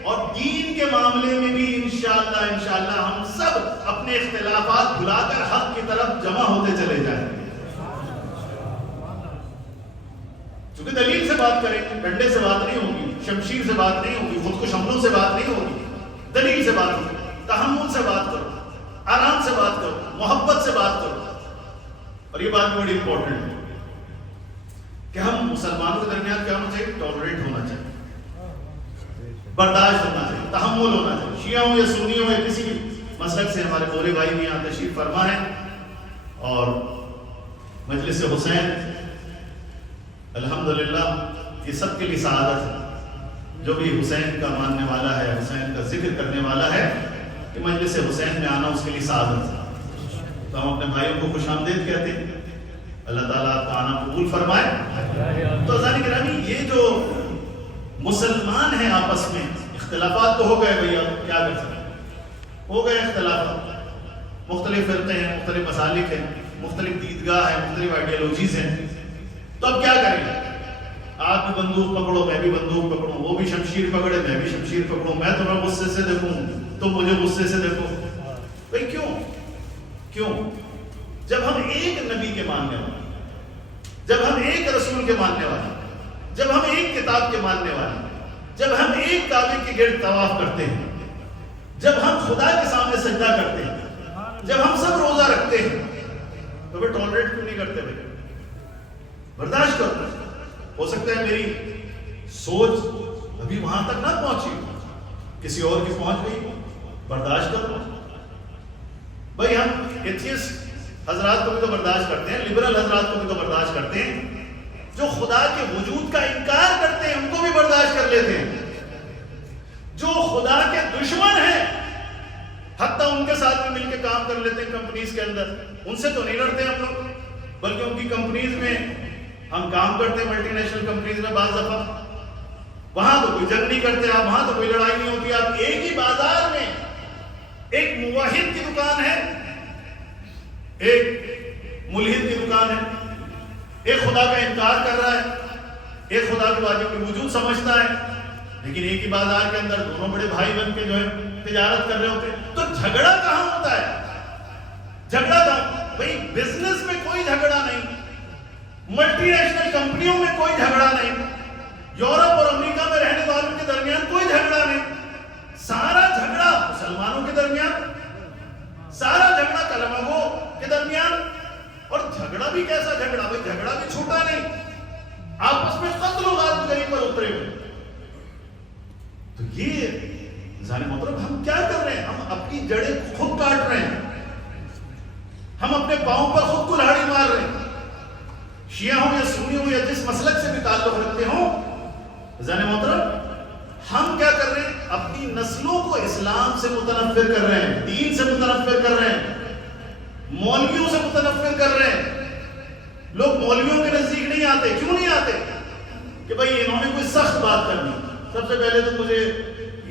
اور دین کے معاملے میں بھی انشاءاللہ ہم سب اپنے اختلافات بھلا کر حق کی طرف جمع ہوتے چلے جائیں گے. چونکہ دلیل سے بات کریں گے, ڈنڈے سے بات نہیں ہوگی, شمشیر سے بات نہیں ہوگی, خودکش حملوں سے بات نہیں ہوگی, دلیل سے بات ہوگی. تحمل سے بات کرو, آرام سے بات کرو, محبت سے بات کرو. اور یہ بات بڑی امپورٹنٹ ہے کہ ہم مسلمانوں کے درمیان کیا ہونا چاہیے؟ ٹالریٹ ہونا چاہیے, برداشت ہونا چاہیے, تحمل ہونا چاہیے. شیعہ ہوں یا سنی ہوں یا کسی بھی مسلک سے, ہمارے گورے بھائی بھی یہاں تشریف فرما ہے, اور مجلس حسین الحمدللہ یہ سب کے لیے سعادت ہے. جو بھی حسین کا ماننے والا ہے, حسین کا ذکر کرنے والا ہے, کہ مجلس حسین میں آنا اس کے لیے سعادت ہے. تو ہم اپنے بھائیوں کو خوش آمدید کہتے ہیں. اللہ تعالیٰ آپ کا آنا قبول فرمائے. تو عزیزان گرامی, یہ جو مسلمان ہیں آپس میں اختلافات تو ہو گئے, بھیا کیا کر سکتے ہیں, ہو گئے اختلافات, مختلف فرقے ہیں, مختلف مسالک ہیں, مختلف دیدگاہ ہیں, مختلف آئیڈیالوجیز ہیں. تو اب کیا کریں گے؟ آپ بھی بندوق پکڑو, میں بھی بندوق پکڑوں, وہ بھی شمشیر پکڑے, میں بھی شمشیر پکڑوں, میں تمہیں غصے سے دیکھوں, تم مجھے غصے سے دیکھو. بھئی کیوں؟ جب ہم ایک نبی کے ماننے والے, جب ہم ایک رسول کے ماننے والے, جب ہم ایک کتاب کے ماننے والے, جب ہم ایک کعبے کے گرد طواف کرتے ہیں, جب ہم خدا کے سامنے سجدہ کرتے ہیں, جب ہم سب روزہ رکھتے ہیں, تو پھر ٹالریٹ کیوں نہیں کرتے بھائی؟ برداشت کرتے ہیں. ہو سکتا ہے میری سوچ ابھی وہاں تک نہ پہنچی, کسی اور کی پہنچ گئی, برداشت کرو. بھائی ہم ایتھیسٹ حضرات کو بھی تو برداشت کرتے ہیں, لبرل حضرات کو بھی تو برداشت کرتے ہیں, جو خدا کے وجود کا انکار کرتے ہیں ان کو بھی برداشت کر لیتے ہیں. جو خدا کے دشمن ہیں حتیٰ ان کے ساتھ بھی مل کے کام کر لیتے ہیں کمپنیز کے اندر, ان سے تو نہیں لڑتے ہم لوگ, بلکہ ان کی کمپنیز میں ہم کام کرتے ہیں, ملٹی نیشنل کمپنیز میں بعض دفعہ, وہاں تو کوئی جنگ نہیں کرتے آپ, وہاں تو کوئی لڑائی نہیں ہوتی. آپ ایک ہی بازار میں ایک موحد کی دکان ہے, ایک ملحد کی دکان ہے, ایک خدا کا انکار کر رہا ہے, ایک خدا کے واجب کے وجود سمجھتا ہے, لیکن ایک ہی بازار کے اندر دونوں بڑے بھائی بن کے جو ہے تجارت کر رہے ہوتے ہیں. تو جھگڑا کہاں ہوتا ہے؟ جھگڑا کہاں؟ بھئی بزنس میں ملٹی نیشنل کمپنیوں میں کوئی جھگڑا نہیں، یورپ اور امریکہ میں رہنے والوں کے درمیان کوئی جھگڑا نہیں، سارا جھگڑا مسلمانوں کے درمیان، سارا جھگڑا کلمہ گو کے درمیان۔ اور جھگڑا بھی کیسا جھگڑا؟ بھائی جھگڑا بھی چھوٹا نہیں، آپس میں قتل و غارت گری پر اترے ہوئے۔ تو یہ ذہن محترم ہم کیا کر رہے ہیں؟ ہم اپنی جڑیں خود کاٹ رہے ہیں، ہم اپنے پاؤں پر خود کلہاڑی مار رہے ہیں۔ شیعہ ہوں یا سنی ہوں یا جس مسلک سے بھی تعلق رکھتے ہوں، ذہن محترم ہم کیا کر رہے ہیں؟ اپنی نسلوں کو اسلام سے متنفر کر رہے ہیں، دین سے متنفر کر رہے ہیں، مولویوں سے متنفر کر رہے ہیں۔ لوگ مولویوں کے نزدیک نہیں آتے، کیوں نہیں آتے؟ کہ بھئی انہوں نے کوئی سخت بات کرنی، سب سے پہلے تو مجھے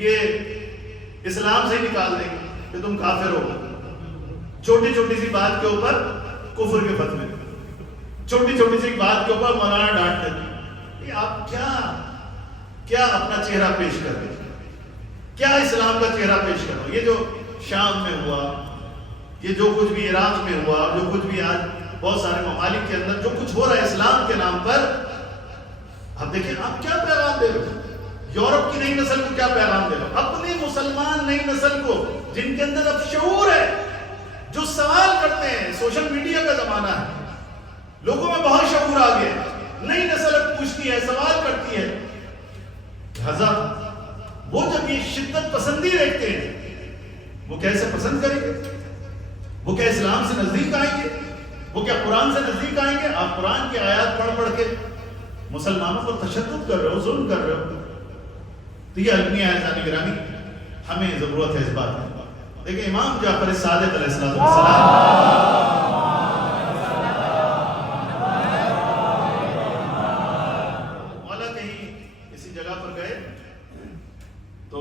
یہ اسلام سے ہی نکال دیں گے کہ تم کافر ہو۔ چھوٹی چھوٹی سی بات کے اوپر کفر کے فتوے، چھوٹی چھوٹی سی بات کے اوپر مولانا ڈانٹ دیتے۔ یہ آپ کیا اپنا چہرہ پیش کر رہے ہیں؟ کیا اسلام کا چہرہ پیش کر رہے ہیں؟ یہ جو شام میں ہوا، یہ جو کچھ بھی عراق میں ہوا، جو کچھ بھی آج بہت سارے ممالک کے اندر جو کچھ ہو رہا ہے اسلام کے نام پر، آپ دیکھیں آپ کیا پیغام دے رہے ہیں؟ یورپ کی نئی نسل کو کیا پیغام دے رہے ہیں؟ اپنی مسلمان نئی نسل کو جن کے اندر اب شعور ہے، جو سوال کرتے ہیں۔ سوشل میڈیا کا زمانہ ہے، لوگوں میں بہت شعور آ گیا ہے، نئی نسل اب پوچھتی ہے، سوال کرتی ہے۔ لہذا وہ جب یہ شدت پسندی دیکھتے ہیں، وہ کیسے پسند کریں گے؟ وہ کیا اسلام سے نزدیک آئیں گے؟ وہ کیا قرآن سے نزدیک آئیں گے؟ آپ قرآن کی آیات پڑھ کے مسلمانوں پر تشدد کر رہے ہو، ظلم کر رہے ہو۔ تو یہ علمی اعزانی گرامی ہمیں ضرورت ہے اس بات کی۔ دیکھیں امام جعفر صادق علیہ السلام مولا کہیں کسی جگہ پر گئے تو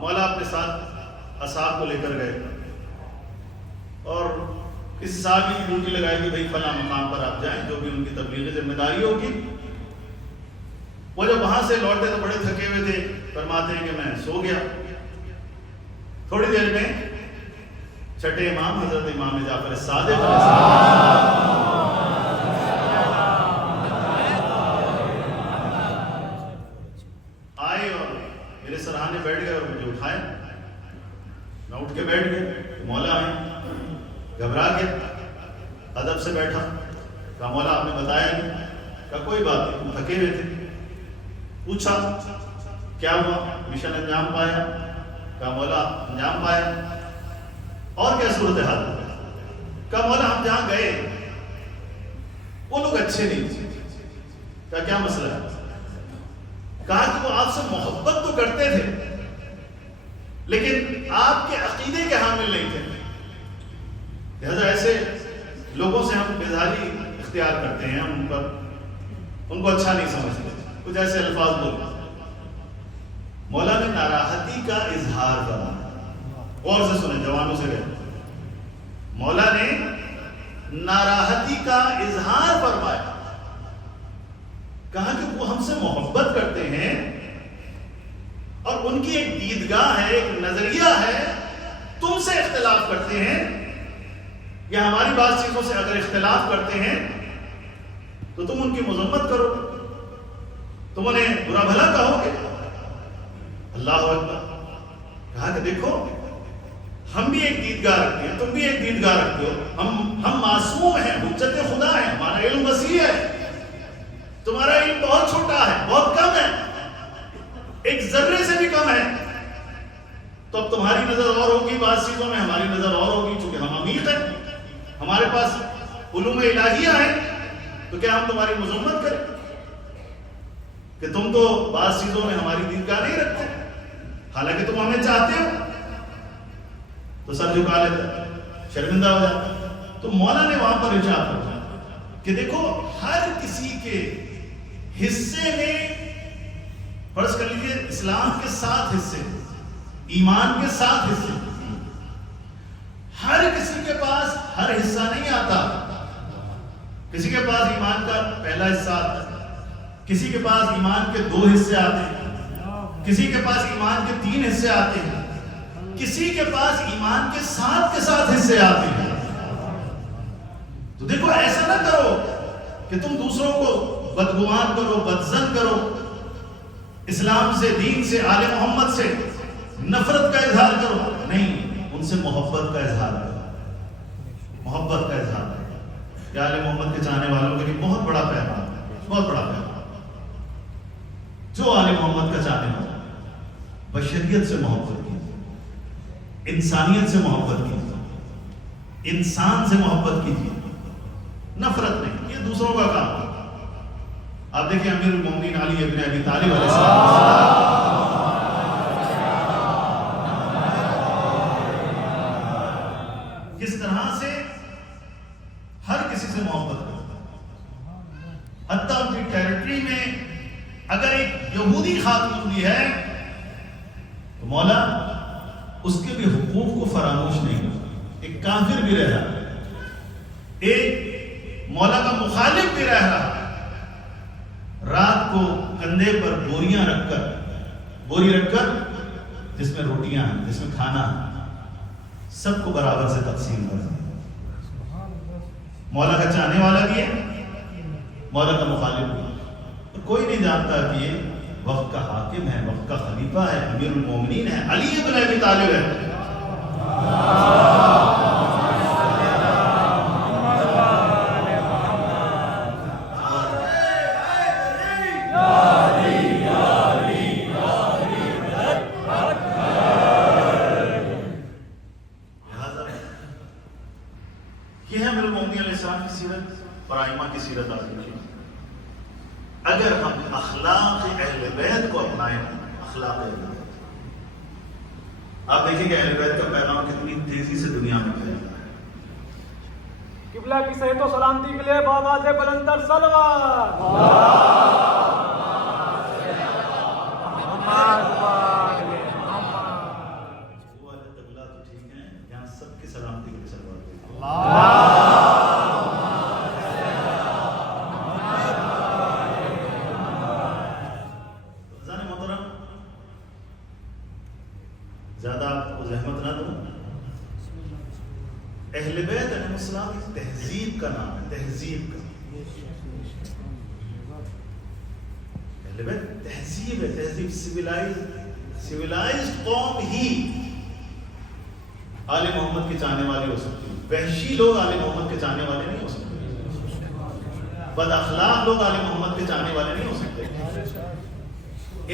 مولا اپنے ساتھ اصحاب کو لے کر گئے اور اس صحابی کی ڈیوٹی لگائی کہ بھئی فلاں مقام پر آپ جائیں، جو بھی ان کی تبلیغی ذمہ داری ہوگی۔ وہ جب وہاں سے لوٹے تو بڑے تھکے ہوئے تھے، فرماتے ہیں کہ میں سو گیا۔ تھوڑی دیر میں چھٹے امام حضرت امام جعفر صادق علیہ السلام آئے اور میرے سرانے بیٹھ گئے اور مجھے اٹھائے۔ میں اٹھ کے بیٹھ گیا، مولا آئے، گھبرا کے ادب سے بیٹھا، کہا مولا آپ نے بتایا نہیں؟ کہا کوئی بات نہیں، تم تھکے ہوئے تھے۔ پوچھا کیا ہوا؟ مشن انجام پایا؟ کہا مولا انجام پایا۔ اور کیا صورتحال؟ کہا مولا ہم جہاں گئے وہ لوگ اچھے نہیں تھے۔ کہا کیا مسئلہ ہے؟ کہا کہ وہ آپ سے محبت تو کرتے تھے لیکن آپ کے عقیدے کے حامل نہیں تھے، لہذا ایسے لوگوں سے ہم بیزاری اختیار کرتے ہیں، ہم ان کو اچھا نہیں سمجھتے، کچھ ایسے الفاظ بولتے۔ مولا نے ناراحتی کا اظہار کرا، غور سے سنیں، جوانوں سے کہتے ہیں، مولا نے ناراحتی کا اظہار فرمایا، کہا کہ وہ ہم سے محبت کرتے ہیں اور ان کی ایک دیدگاہ ہے، ایک نظریہ ہے، تم سے اختلاف کرتے ہیں یا ہماری بعض چیزوں سے اگر اختلاف کرتے ہیں تو تم ان کی مذمت کرو، تم انہیں برا بھلا کہو گے۔ اللہ اکبر۔ کہا کہ دیکھو ہم بھی ایک دیدگاہ رکھتے ہیں، تم بھی ایک دیدگاہ رکھتے ہو، ہم معصوم ہیں، حجت خدا ہے، ہمارا علم وسیع ہے، تمہارا علم بہت چھوٹا ہے، بہت کم ہے، ایک ذرے سے بھی کم ہے، تو اب تمہاری نظر اور ہوگی بعض چیزوں میں، ہماری نظر اور ہوگی، چونکہ ہم امیر ہیں، ہمارے پاس علوم الہیہ ہیں، تو کیا ہم تمہاری مذمت کریں کہ تم تو بعض چیزوں میں ہماری دیدگاہ نہیں رکھتے، حالانکہ تم ہمیں چاہتے ہو؟ تو سر جھکا لیتا، شرمندہ ہو جاتا۔ تو مولا نے وہاں پر ارشاد فرمایا کہ دیکھو ہر کسی کے حصے میں، فرض کر لیجیے اسلام کے 7 حصے، ایمان کے 7 حصے، ہر کسی کے پاس ہر حصہ نہیں آتا، کسی کے پاس ایمان کا پہلا حصہ آتا ہے، کسی کے پاس ایمان کے 2 حصے آتے ہیں، کسی کے پاس ایمان کے 3 حصے آتے ہیں، کسی کے پاس ایمان کے 7 حصے آتے ہیں۔ تو دیکھو ایسا نہ کرو کہ تم دوسروں کو بدگمان کرو، بدظن کرو، اسلام سے، دین سے، آل محمد سے نفرت کا اظہار کرو، نہیں، ان سے محبت کا اظہار کرو، محبت کا اظہار کرو۔ یہ آل محمد کے چاہنے والوں کے لیے بہت بڑا پیغام ہے، بہت بڑا پیغام۔ جو آل محمد کا چاہنے والا بشریت سے محبت کی، انسانیت سے محبت کی، انسان سے محبت کیجیے، نفرت نہیں، یہ دوسروں کا کام ہے۔ آپ دیکھیں امیر المومنین علی ابن ابی طالب علیہ السلام کس طرح سے ہر کسی سے محبت کرتا ہے، حتیٰ ان کی ٹیریٹری میں اگر ایک یہودی خاتون بھی ہے تو مولا اس کے بھی حقوق کو فراموش نہیں کرتا۔ ایک کافر بھی رہ رہا، ایک مولا کا مخالف بھی رہ رہا، رات کو کندھے پر بوریاں رکھ کر، بوری رکھ کر جس میں روٹیاں ہیں، جس میں کھانا ہے، سب کو برابر سے تقسیم کر دیا۔ مولا کا چاہنے والا بھی ہے، مولا کا مخالف بھی ہے، اور کوئی نہیں جانتا کہ یہ وقت کا حاکم ہے، وقت کا خلیفہ ہے، امیر المومنین ہے، علی ابن ابی طالب ہے۔ یہ ہے امیر المومنین علیہ السلام کی سیرت اور ائمہ کی سیرت آگے کی۔ اگر ہم اخلاق اہل بیت کو اپنائیں، اخلاق اہل بیت، آپ دیکھیں کہ اہل بیت کا پیغام کتنی تیزی سے دنیا میں پھیل رہا ہے۔ قبلہ کی صحت و سلامتی کے لیے بآواز بلند تر صلوات۔ وہ اہل قبلہ تو ٹھیک ہیں، یہاں سب کی سلامتی کے لیے صلوات دیتے ہیں۔ عزیزان محترم، زیادہ آپ کو زحمت نہ دوں، اہل بیت علیہ السلام ایک تہذیب کا نام ہے، تہذیب کا۔ اہل بیت تہذیب ہے، تہذیب، سیولائزڈ قوم ہی آل محمد کے چاہنے والے ہو سکتے ہیں۔ وحشی لوگ آل محمد کے چاہنے والے نہیں ہو سکتے، بد اخلاق لوگ آل محمد کے چاہنے والے نہیں ہو سکتے،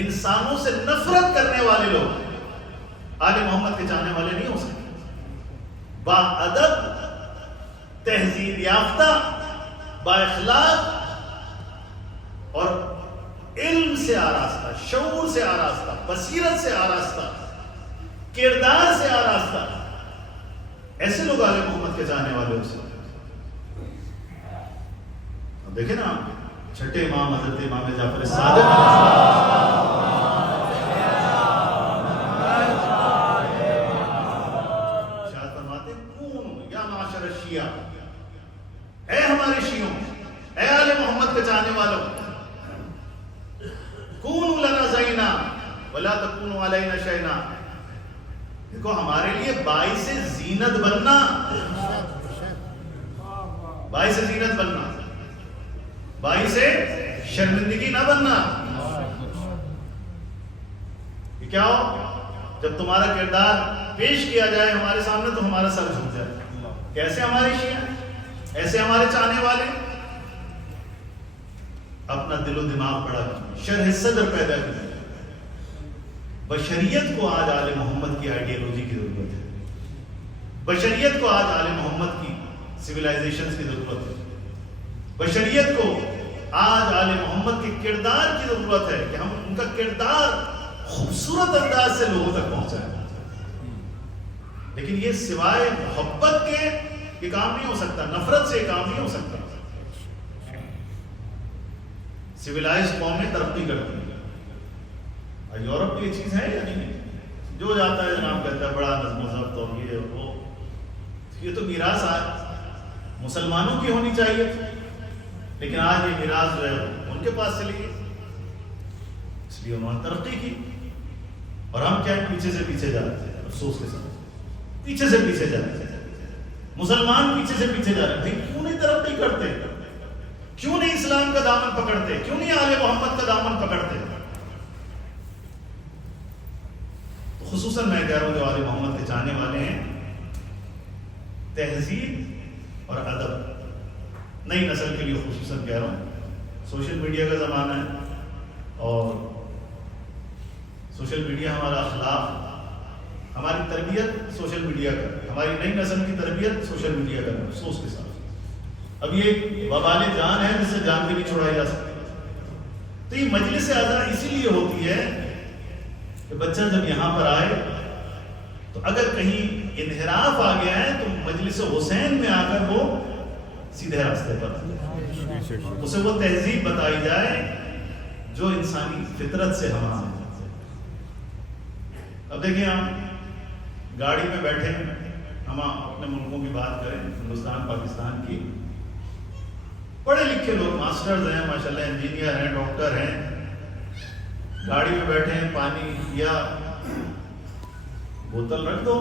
انسانوں سے نفرت کرنے والے لوگ آل محمد کے چاہنے والے نہیں ہو سکتے۔ با ادب، تہذیب یافتہ، با اخلاق اور علم سے آراستہ، شعور سے آراستہ، بصیرت سے آراستہ، کردار سے آراستہ، ایسے لوگ آل محمد کے جانے والے ہو سکتے۔ اب دیکھیں نا، چھٹے امام حضرت امام جعفر صادق اے ہمارے شیعوں، اے آل محمد کے چاہنے والوں، کونوا لنا زینا ولا تکونوا علینا شینا۔ دیکھو، ہمارے لیے باعث زینت بننا، باعث زینت بننا، باعث شرمندگی نہ بننا۔ یہ کیا ہو؟ جب تمہارا کردار پیش کیا جائے ہمارے سامنے تو ہمارا سر جھک جائے۔ کیسے ہمارے شیعہ، ایسے ہمارے چاہنے والے، اپنا دل و دماغ بڑا کر، شرح صدر پیدا کر۔ بشریت کو آج آل محمد کی آئیڈیالوجی کی ضرورت ہے، بشریت کو آج آل محمد کی سویلائزیشن کی ضرورت ہے، بشریت کو آج آل محمد کے کردار کی ضرورت ہے کہ ہم ان کا کردار خوبصورت انداز سے لوگوں تک پہنچائیں۔ لیکن یہ سوائے محبت کے یہ کام نہیں ہو سکتا، نفرت سے یہ کام نہیں ہو سکتا۔ سویلائز قومیں ترقی کرتی ہیں، اور یورپ میں یہ چیز ہے یا نہیں؟ جو جاتا ہے جناب کہتا ہے بڑا نظم و ضبط اور یہ وہ، یہ تو میراث مسلمانوں کی ہونی چاہیے، لیکن آج یہ میراث جو ہے ان کے پاس چلی گئی، اس لیے انہوں نے ترقی کی، اور ہم کیا پیچھے سے پیچھے جا رہے ہیں، افسوس کے ساتھ پیچھے سے پیچھے جا رہے ہیں۔ مسلمان پیچھے سے پیچھے جا رہے ہیں، کیوں نہیں ترقی کرتے؟ کیوں نہیں اسلام کا دامن پکڑتے؟ کیوں نہیں آل محمد کا دامن پکڑتے؟ تو خصوصاً میں کہہ رہا ہوں جو آل محمد کے چاہنے والے ہیں، تہذیب اور ادب نئی نسل کے لیے خصوصاً کہہ رہا ہوں. سوشل میڈیا کا زمانہ ہے اور سوشل میڈیا ہمارا اخلاق، ہماری تربیت سوشل میڈیا کا، ہماری نئی نسل کی تربیت سوشل میڈیا کا، افسوس کے ساتھ. اب یہ وبال جان ہے جس سے جان بھی نہیں چھوڑائی جا سکتی. تو یہ مجلس اعضا اسی لیے ہوتی ہے کہ بچہ جب یہاں پر آئے تو اگر کہیں انحراف آ گیا ہے تو مجلس حسین میں آ کر وہ سیدھے راستے پر اسے وہ تہذیب بتائی جائے جو انسانی فطرت سے ہمارا ہے. اب دیکھیں ہم گاڑی میں بیٹھے ہم اپنے ملکوں کی بات کریں، ہندوستان پاکستان کی، پڑھے لکھے لوگ ماسٹرز ہیں ماشاءاللہ، انجینئر ہیں، ڈاکٹر ہیں، گاڑی میں بیٹھے ہیں، پانی یا بوتل رکھ دو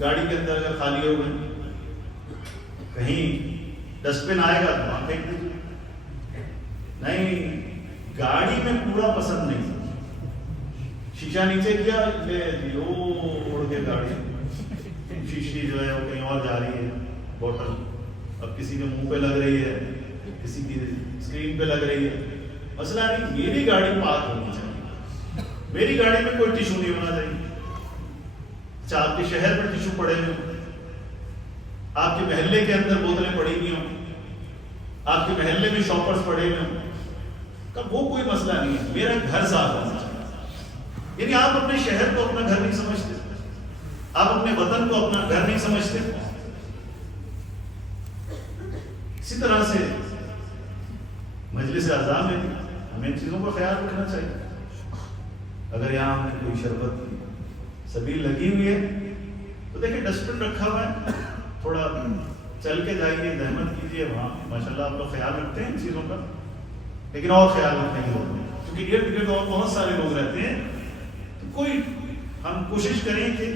گاڑی کے اندر اگر خالی ہو گئی، کہیں ڈسٹ بن آئے گا تو وہاں پھینک دیجیے. نہیں، گاڑی میں کوڑا پسند نہیں، شیشہ نیچے کیا لے جی اڑ کے گاڑی، شیشی جو ہے وہ کہیں اور جا رہی ہے، بوتل اب کسی کے منہ پہ لگ رہی ہے، کسی کی اسکرین پہ لگ رہی ہے. مسئلہ نہیں، میری گاڑی پاک ہونی چاہیے، میری گاڑی میں کوئی ٹیشو نہیں ہونا چاہیے. اچھا آپ کے شہر میں ٹیشو پڑے ہوئے ہوں، آپ کے محلے کے اندر بوتلیں پڑی ہوئی ہوں، آپ کے محلے میں شاپرز پڑے ہوئے ہوں، کب وہ کوئی مسئلہ نہیں ہے، میرا گھر صاف ہونا چاہیے. یعنی آپ اپنے شہر کو اپنا گھر نہیں سمجھتے، آپ اپنے وطن کو اپنا گھر نہیں سمجھتے. اسی طرح سے مجلس اعضاء میں بھی ہمیں ان چیزوں کا خیال رکھنا چاہیے. اگر یہاں ہم نے کوئی شربت کی سبیل لگی ہوئی ہے تو دیکھیں ڈسٹ بن رکھا ہوا ہے، تھوڑا چل کے جائیے، زحمت کیجیے وہاں. ماشاءاللہ آپ لوگ خیال رکھتے ہیں ان چیزوں کا، لیکن اور خیال رکھنے کی ضرورت ہے کیونکہ ارد گرد اور بہت سارے لوگ رہتے ہیں. تو کوئی ہم کوشش کریں کہ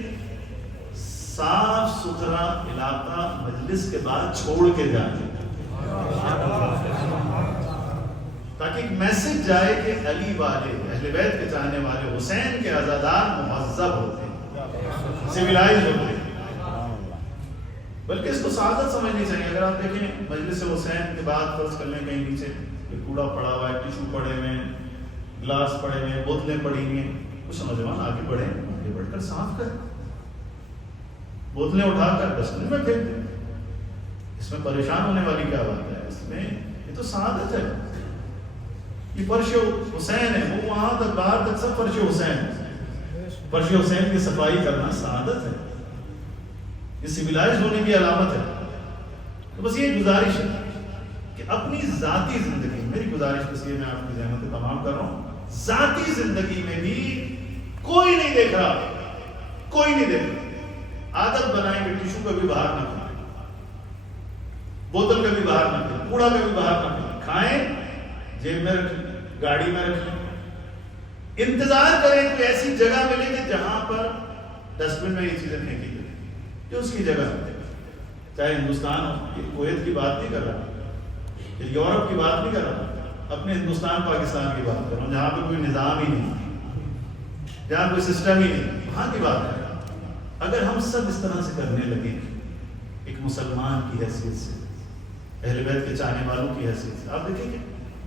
صاف ستھرا علاقہ مجلس کے بعد چھوڑ کے جائیں تاکہ ایک میسج جائے کہ علی والے، اہل بیت کے چاہنے والے، حسین کے عزادار مہذب ہوتے ہیں، سویلائز ہوتے ہیں، بلکہ اس کو سعادت سمجھنی چاہیے. اگر آپ دیکھیں مجلس حسین کے بعد فرض کر لیں کہیں نیچے کوڑا پڑا ہوا ہے، ٹیشو پڑے ہوئے ہیں، گلاس پڑے ہوئے ہیں، بوتلیں پڑی ہوئی ہیں، کچھ نوجوان آگے بڑھیں، آگے بڑھ کر صاف کریں، بوتلیں اٹھا کر ڈسٹ بن میں پھینک دیں. اس میں پریشان ہونے والی کیا بات ہے؟ اس میں یہ تو سعادت ہے. یہ فرش حسین ہے، وہ وہاں تک باہر تک سب فرش حسین ہے. فرش حسین کی صفائی کرنا سعادت ہے، یہ سویلائز ہونے کی علامت ہے. تو بس یہ گزارش ہے کہ اپنی ذاتی زندگی، میری گزارش بس یہ، میں آپ کی زحمت تمام کر رہا ہوں، ذاتی زندگی میں بھی کوئی نہیں دیکھ رہا، کوئی نہیں دیکھ رہا. عادت بنائیں کہ ٹیشو کا بھی باہر نہ کھائیں، بوتل کا بھی باہر نہ کھائیں، کوڑا کا بھی باہر نہ کھائیں. کھائیں جیب میں رکھیں، گاڑی میں رکھیں. انتظار کریں کہ ایسی جگہ ملے کہ جہاں پر ڈسٹ بن میں یہ چیزیں پھینکی جائیں، جو اس کی جگہ ہے. چاہے ہندوستان ہو، کویت کی بات نہیں کر رہا، یورپ کی بات نہیں کر رہا، اپنے ہندوستان پاکستان کی بات کر رہا ہوں جہاں پہ کوئی نظام ہی نہیں، جہاں کوئی سسٹم ہی نہیں، وہاں کی بات ہے. اگر ہم سب اس طرح سے کرنے لگیں ایک مسلمان کی حیثیت سے، اہل بیت کے چاہنے والوں کی حیثیت سے، آپ دیکھیں کہ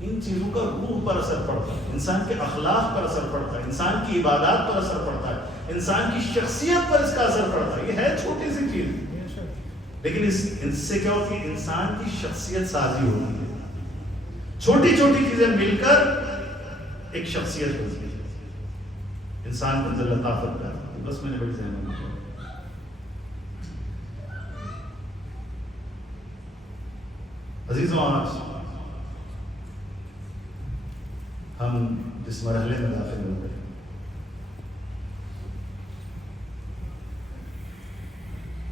ان چیزوں کا روح پر اثر پڑتا ہے، انسان کے اخلاق پر اثر پڑتا ہے، انسان کی عبادات پر اثر پڑتا ہے، انسان کی شخصیت پر اس کا اثر پڑتا ہے. یہ ہے چھوٹی سی چیز، لیکن اس سے کیا ہوتی ہے؟ انسان کی شخصیت سازی ہوتی ہے. چھوٹی چھوٹی چیزیں مل کر ایک شخصیت ہوتی ہے، انسان کے اندر لطافت پیدا ہوتی ہے. بس میں نے بڑی ذہن میں عزیزوں، آج ہم جس مرحلے میں داخل ہو گئے،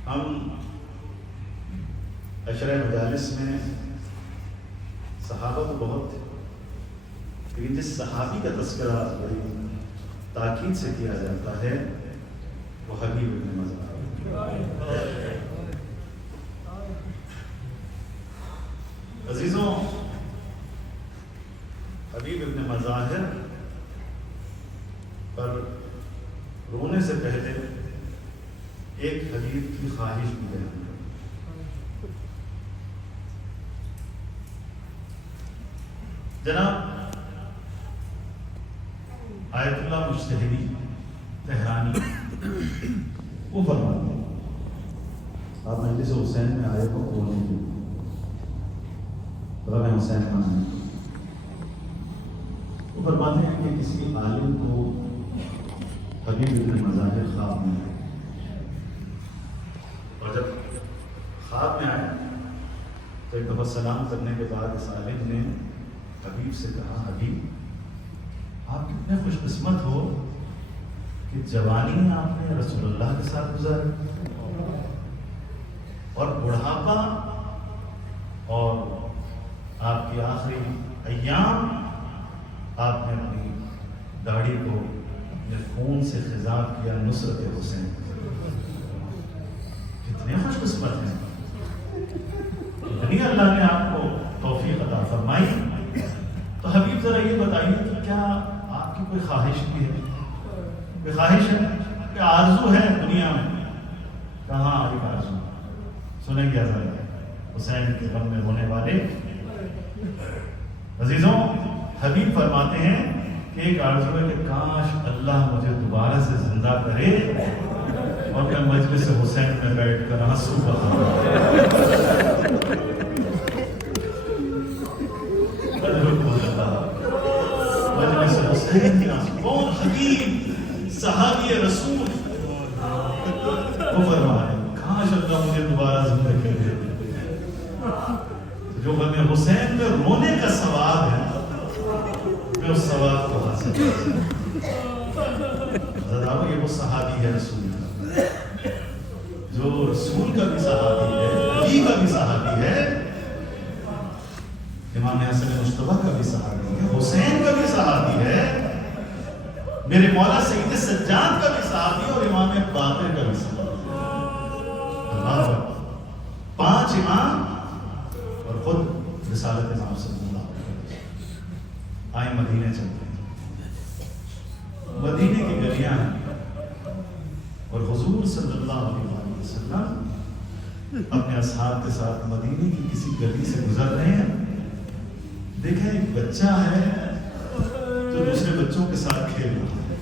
ہم عشرہ مجالس میں صحابہ تو بہت تھے، لیکن جس صحابی کا تذکرہ بڑی تاکید سے کیا جاتا ہے وہ حبیب بن مزار. حبیب کی خواہش بھی بیان کروں۔ جناب آیت اللہ مجتہدی تہرانی وہ فرماتے ہیں، آپ مجلس حسین میں آئے کو بولنے کی رب حسین خان، وہ فرماتے ہیں کہ کسی عالم کو حبیب ابن مظاہر خواب میں آئے، اور جب خواب میں آئے تو ایک دفعہ سلام کرنے کے بعد اس عالم نے حبیب سے کہا، حبیب آپ کتنے خوش قسمت ہو کہ جوانی آپ نے رسول اللہ کے ساتھ گزاری اور بڑھاپا اور آپ کی آخری ایام آپ نے اپنی داڑھی کو اپنے خون سے خضاب کیا نصرت حسین۔ کتنے خوش قسمت ہیں، اتنی اللہ نے آپ کو توفیق عطا فرمائی۔ تو حبیب ذرا یہ بتائیے کہ کیا آپ کی کوئی خواہش بھی ہے، کوئی خواہش ہے کہ آرزو ہے دنیا میں؟ کہاں ایک آرزو، سنیں گے ذرا حسین کے غم میں ہونے والے عزیزوں۔ حبیب فرماتے ہیں کہ ایک آرزو ہے کہ کاش اللہ مجھے دوبارہ سے زندہ کرے اور میں مجلس حسین میں بیٹھ کر آنسو بہاؤں۔ مجلس حسین کے آنسو، کون؟ حبیب صحابی رسول، وہ فرمائے کاش اللہ مجھے دوبارہ زندہ کرے۔ جو غم حسین میں رونے کا ثواب ہے میں اس ثواب کو حاصل کروں۔ یہ وہ صحابی ہے رسول کا، جو رسول کا بھی صحابی ہے، نبی کا بھی صحابی ہے، امام حسن مصطفیٰ کا بھی صحابی ہے، حسین کا بھی صحابی ہے، میرے مولا سید سجاد کا بھی صحابی ہے، اور امام باقر کا بھی صحابی ہے۔ اللہ، 5 امام اور خود رسالت امام صلی اللہ علیہ وسلم۔ آئیں مدینے چلتے ہیں، مدینے کی گلیاں ہیں اور حضور صلی اللہ علیہ وسلم اپنے اصحاب کے ساتھ مدینے کی کسی گلی سے گزر رہے ہیں۔ دیکھیں ایک بچہ ہے جو دوسرے بچوں کے ساتھ کھیل رہا ہے۔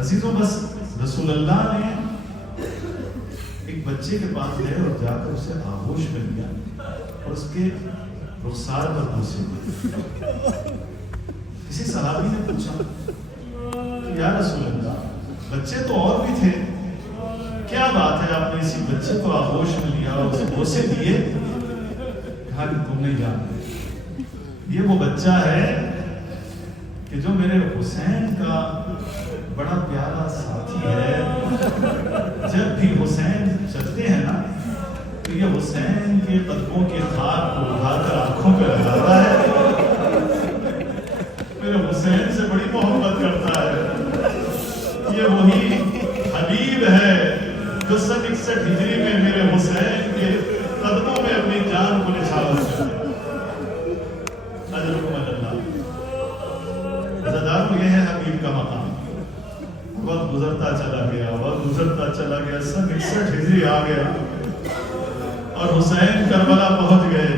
عزیزوں بس رسول اللہ نے ایک بچے کے پاس گئے اور جا کر اسے آغوش میں لیا اور اس کے رخسار پر بوسے دیے۔ کسی صحابی نے پوچھا کہ یا رسول اللہ، بچے تو اور بھی تھے، کیا بات ہے آپ نے اسی بچے کو آغوش میں لیا اور اسے بوسے دیے؟ کہا کہ تم نہیں جانتے، یہ وہ بچہ ہے کہ جو میرے حسین کا بڑا پیارا ساتھی ہے۔ جب بھی حسین چلتے ہیں نا تو یہ حسین کے قدموں کے خاک کو اٹھا کر آنکھوں پہ لگاتا ہے، میرے حسین سے بڑی محبت کرتا ہے۔ یہ وہی حبیب ہے جو 61 ہجری میں میرے حسین کے قدموں میں اپنی جان کو نچھاور کرتے ہیں۔ اجرکم اللہ۔ عزیزان، یہ ہے حبیب کا مقام۔ وقت گزرتا چلا گیا، وقت گزرتا چلا گیا، 61 ہجری آ گیا اور حسین کربلا پہنچ گئے۔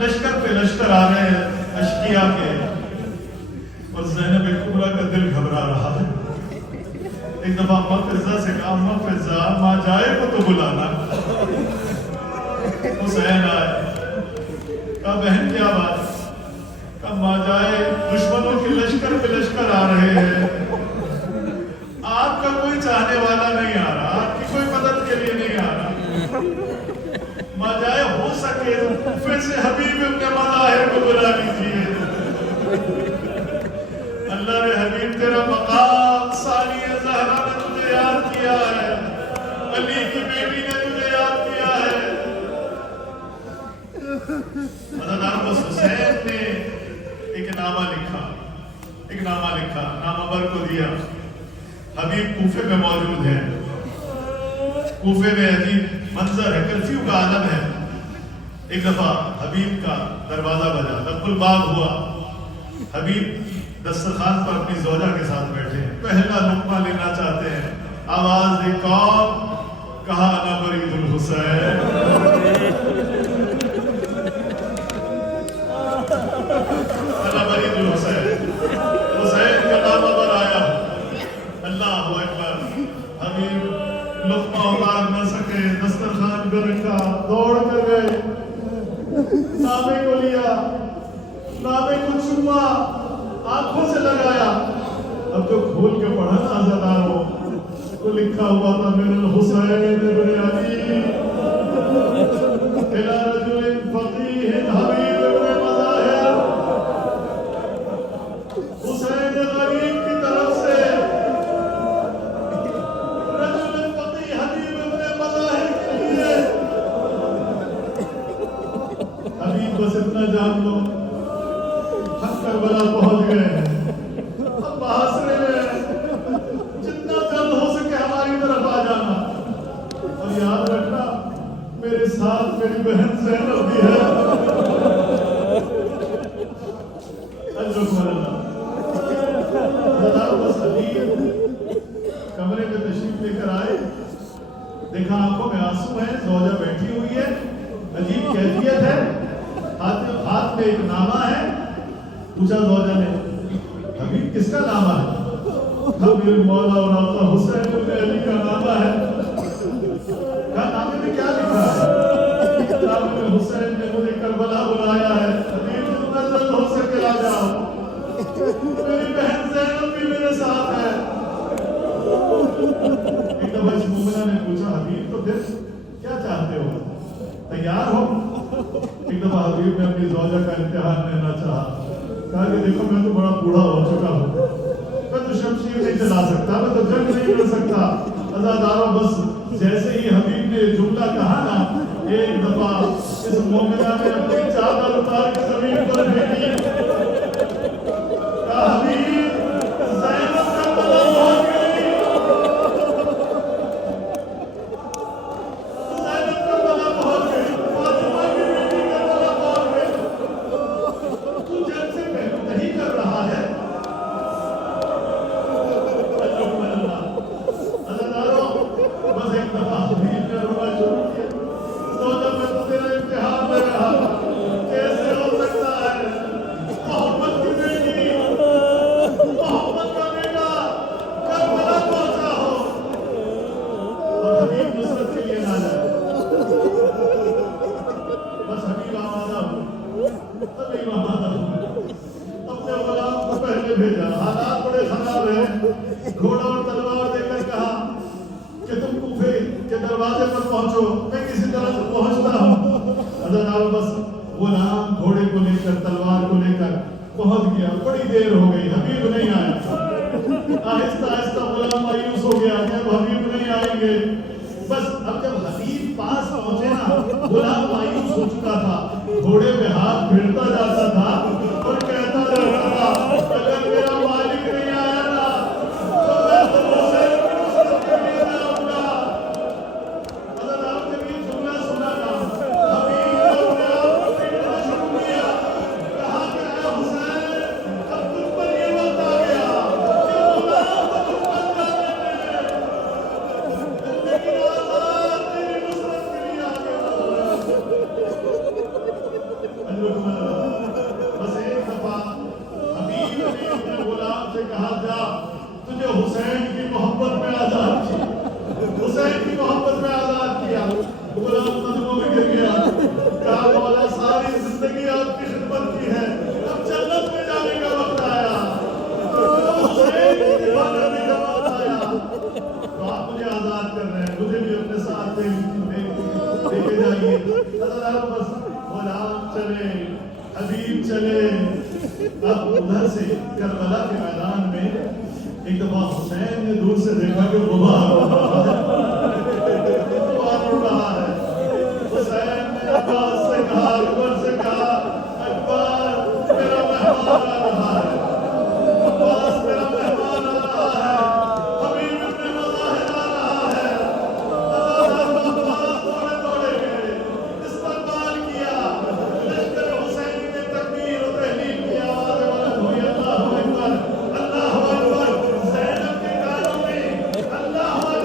لشکر پہ لشکر آ رہے ہیں اشقیاء کے، اور زینب کبریٰ کا دل گھبرا رہا ہے۔ ایک دفعہ اماں فضہ سے کہا، اماں فضہ ماں جائے کو تو بلانا۔ حسین آئے، کہا بہن کیا بات؟ کہا ماں جائے دشمنوں کے لشکر پہ لشکر آ رہے ہیں، آپ کا کوئی چاہنے والا نہیں آ رہا، آپ کی کوئی مدد کے لیے نہیں آ رہا۔ ماں جائے ہو سکے پھر سے حبیب ابن مظاہر کو بلا لیجیے۔ اللہ نے حبیب تیرا مقام ثانیہ زہرا نے تجھے یاد کیا ہے، علی کی بیٹی نے تجھے یاد کیا ہے۔ حضرت بس حسین نے ایک نامہ لکھا، نامہ بر کو دیا۔ حبیب کوفے میں موجود ہے، کوفے میں عجیب منظر ہے، کرفیو کا عالم ہے۔ ایک دفعہ حبیب کا دروازہ بجا، دق الباب ہوا، حبیب دسترخوان پر اپنی زوجہ کے ساتھ بیٹھے ہیں، پہلا لقمہ لینا چاہتے ہیں، آواز دے قوم کہا نہ برید الحسین نہ برید الحسین حسین کا نام پر آیا اللہ اکبر حبیب لقمہ اتار نہ سکے دسترخوان پہ رکھا دوڑ کر گئے نامے کو لیا نامے کو چوما آنکھوں سے لگایا اب جو کھول کے پڑھا نا عزاداروں تو لکھا ہوا تھا من الحسین ابن علی الى رجل فقیہ حبیب ابن مظاہر حسین غریب کی طرف سے رجل فقیہ حبیب ابن مظاہر کے لیے حبیب بس اتنا جان لو ہم کربلا پہنچ گئے ہیں اب محاصرے میں جتنا جلد ہو سکے ہماری طرف آ جانا اور یاد رکھنا میرے ساتھ میری بہن زینب بھی ہے بس حبیب کمرے میں تشریف لے کر آئے دیکھا آنکھوں میں آنسو ہیں زوجہ بیٹھی ہوئی ہے عجیب کیفیت ہے ہاتھ میں ایک نامہ ہے پوچھا زوجہ نے حبیب کس کا نامہ ہے حبیب مولا اور آقا حسین ابن علی کا نامہ ہے کہا نامے میں کیا لکھا ہے نامے میں حسین نے مجھے کربلا بلایا ہے حبیب جتنا جلد ہو سکے آ جاؤ میری بہن زینب بھی میرے ساتھ ہے ایک دفعہ اس مومنہ نے پوچھا حبیب تو پھر کیا چاہتے ہو تیار ہو ایک دفعہ حبیب نے اپنی زوجہ کا امتحان لینا چاہا کہا کہ دیکھو میں تو بڑا بوڑھا ہو چکا ہوں میں تو شمشیر نہیں چلا سکتا میں تو جنگ نہیں کر سکتا عزاداروں بس جیسے ہی حبیب نے جملہ کہا نا ایک دفعہ اس مومنہ نے اپنی چادر اتار کے زمین پر پھینکی کہا حبیب زینب کربلا پہنچ گئی زینب کربلا پہنچ گئی فاطمہ کی بیٹی کربلا پہنچ گئی تو جنگ سے پہلو نہیں کر رہا ہے بس ایک دفعہ حبیب نے رونا شروع کیا زوجہ میں تو تیرا امتحان لے رہا کیسے ہو سکتا ہے محمد کی بیٹی محمد کا بیٹا کربلا پہنچا ہو اور حبیب نصرت کے لیے نہ جائے بس حبیب آمادہ ہو حبیب آمادہ ہو اپنے غلام کو پہلے بھیجا حالات بڑے خراب ہیں گھوڑا اور تلوار دے کر کہا کہ تم کوفے کے دروازے پر پہنچو میں کسی طرح سے پہنچتا ہوں عزاداروں بس غلام گھوڑے کو لے کر تلوار کو لے کر پہنچ گیا بڑی دیر ہو گئی حبیب نہیں آیا آہستہ آہستہ غلام مایوس ہو گیا جب حبیب نہیں آئیں گے بس اب جب حبیب پاس پہنچے نا غلام مایوس ہو چکا تھا گھوڑے پہ ہاتھ پھیرتا جاتا تھا اور کہتا رہتا تھا اگر میرا مالک نہیں آیا نا تو میں تو حسین کی نصرت کے لیے جاؤں گا عزاداروں جب یہ جملہ سنا نا حبیب نے اپنے آپ کو پیٹنا شروع کیا کہا کہ اے حسین اب تجھ پر یہ وقت آ گیا کہ غلام کو دشمن جانے دے لیکن آزاد تیری نصرت کے لیے آگے بس ایک دفعہ حبیب نے اپنے غلام سے کہا جا تجھے حسین کی محبت میں آزاد کیا حسین کی محبت میں آزاد کیا غلام قدموں میں گر گیا کہا مولا ساری زندگی آپ کی خدمت کی ہے اب جنت میں جانے کا وقت آیا حسین کی دفاع کرنے کا وقت آیا تو آپ مجھے آزاد کر رہے ہیں مجھے بھی اپنے ساتھ لے کے جائیے بس غلام چلے حبیب چلے اب ادھر سے کربلا کے میدان میں ایک دفعہ حسین نے دور سے دیکھا کہ غبار اڑ رہا ہے حسین نے عباس سے کہا اکبر سے کہا اکبر میرا مہمان آ رہا ہے عباس میرا مہمان آ رہا ہے حبیب ابن مظاہر آ رہا ہے عباس دوڑے دوڑے گئے استقبال کیا لشکر حسین نے تکبیر و تحلیل کی آواز بلند ہوئی اللہ اکبر زینب کے کانوں میں اللہ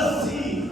80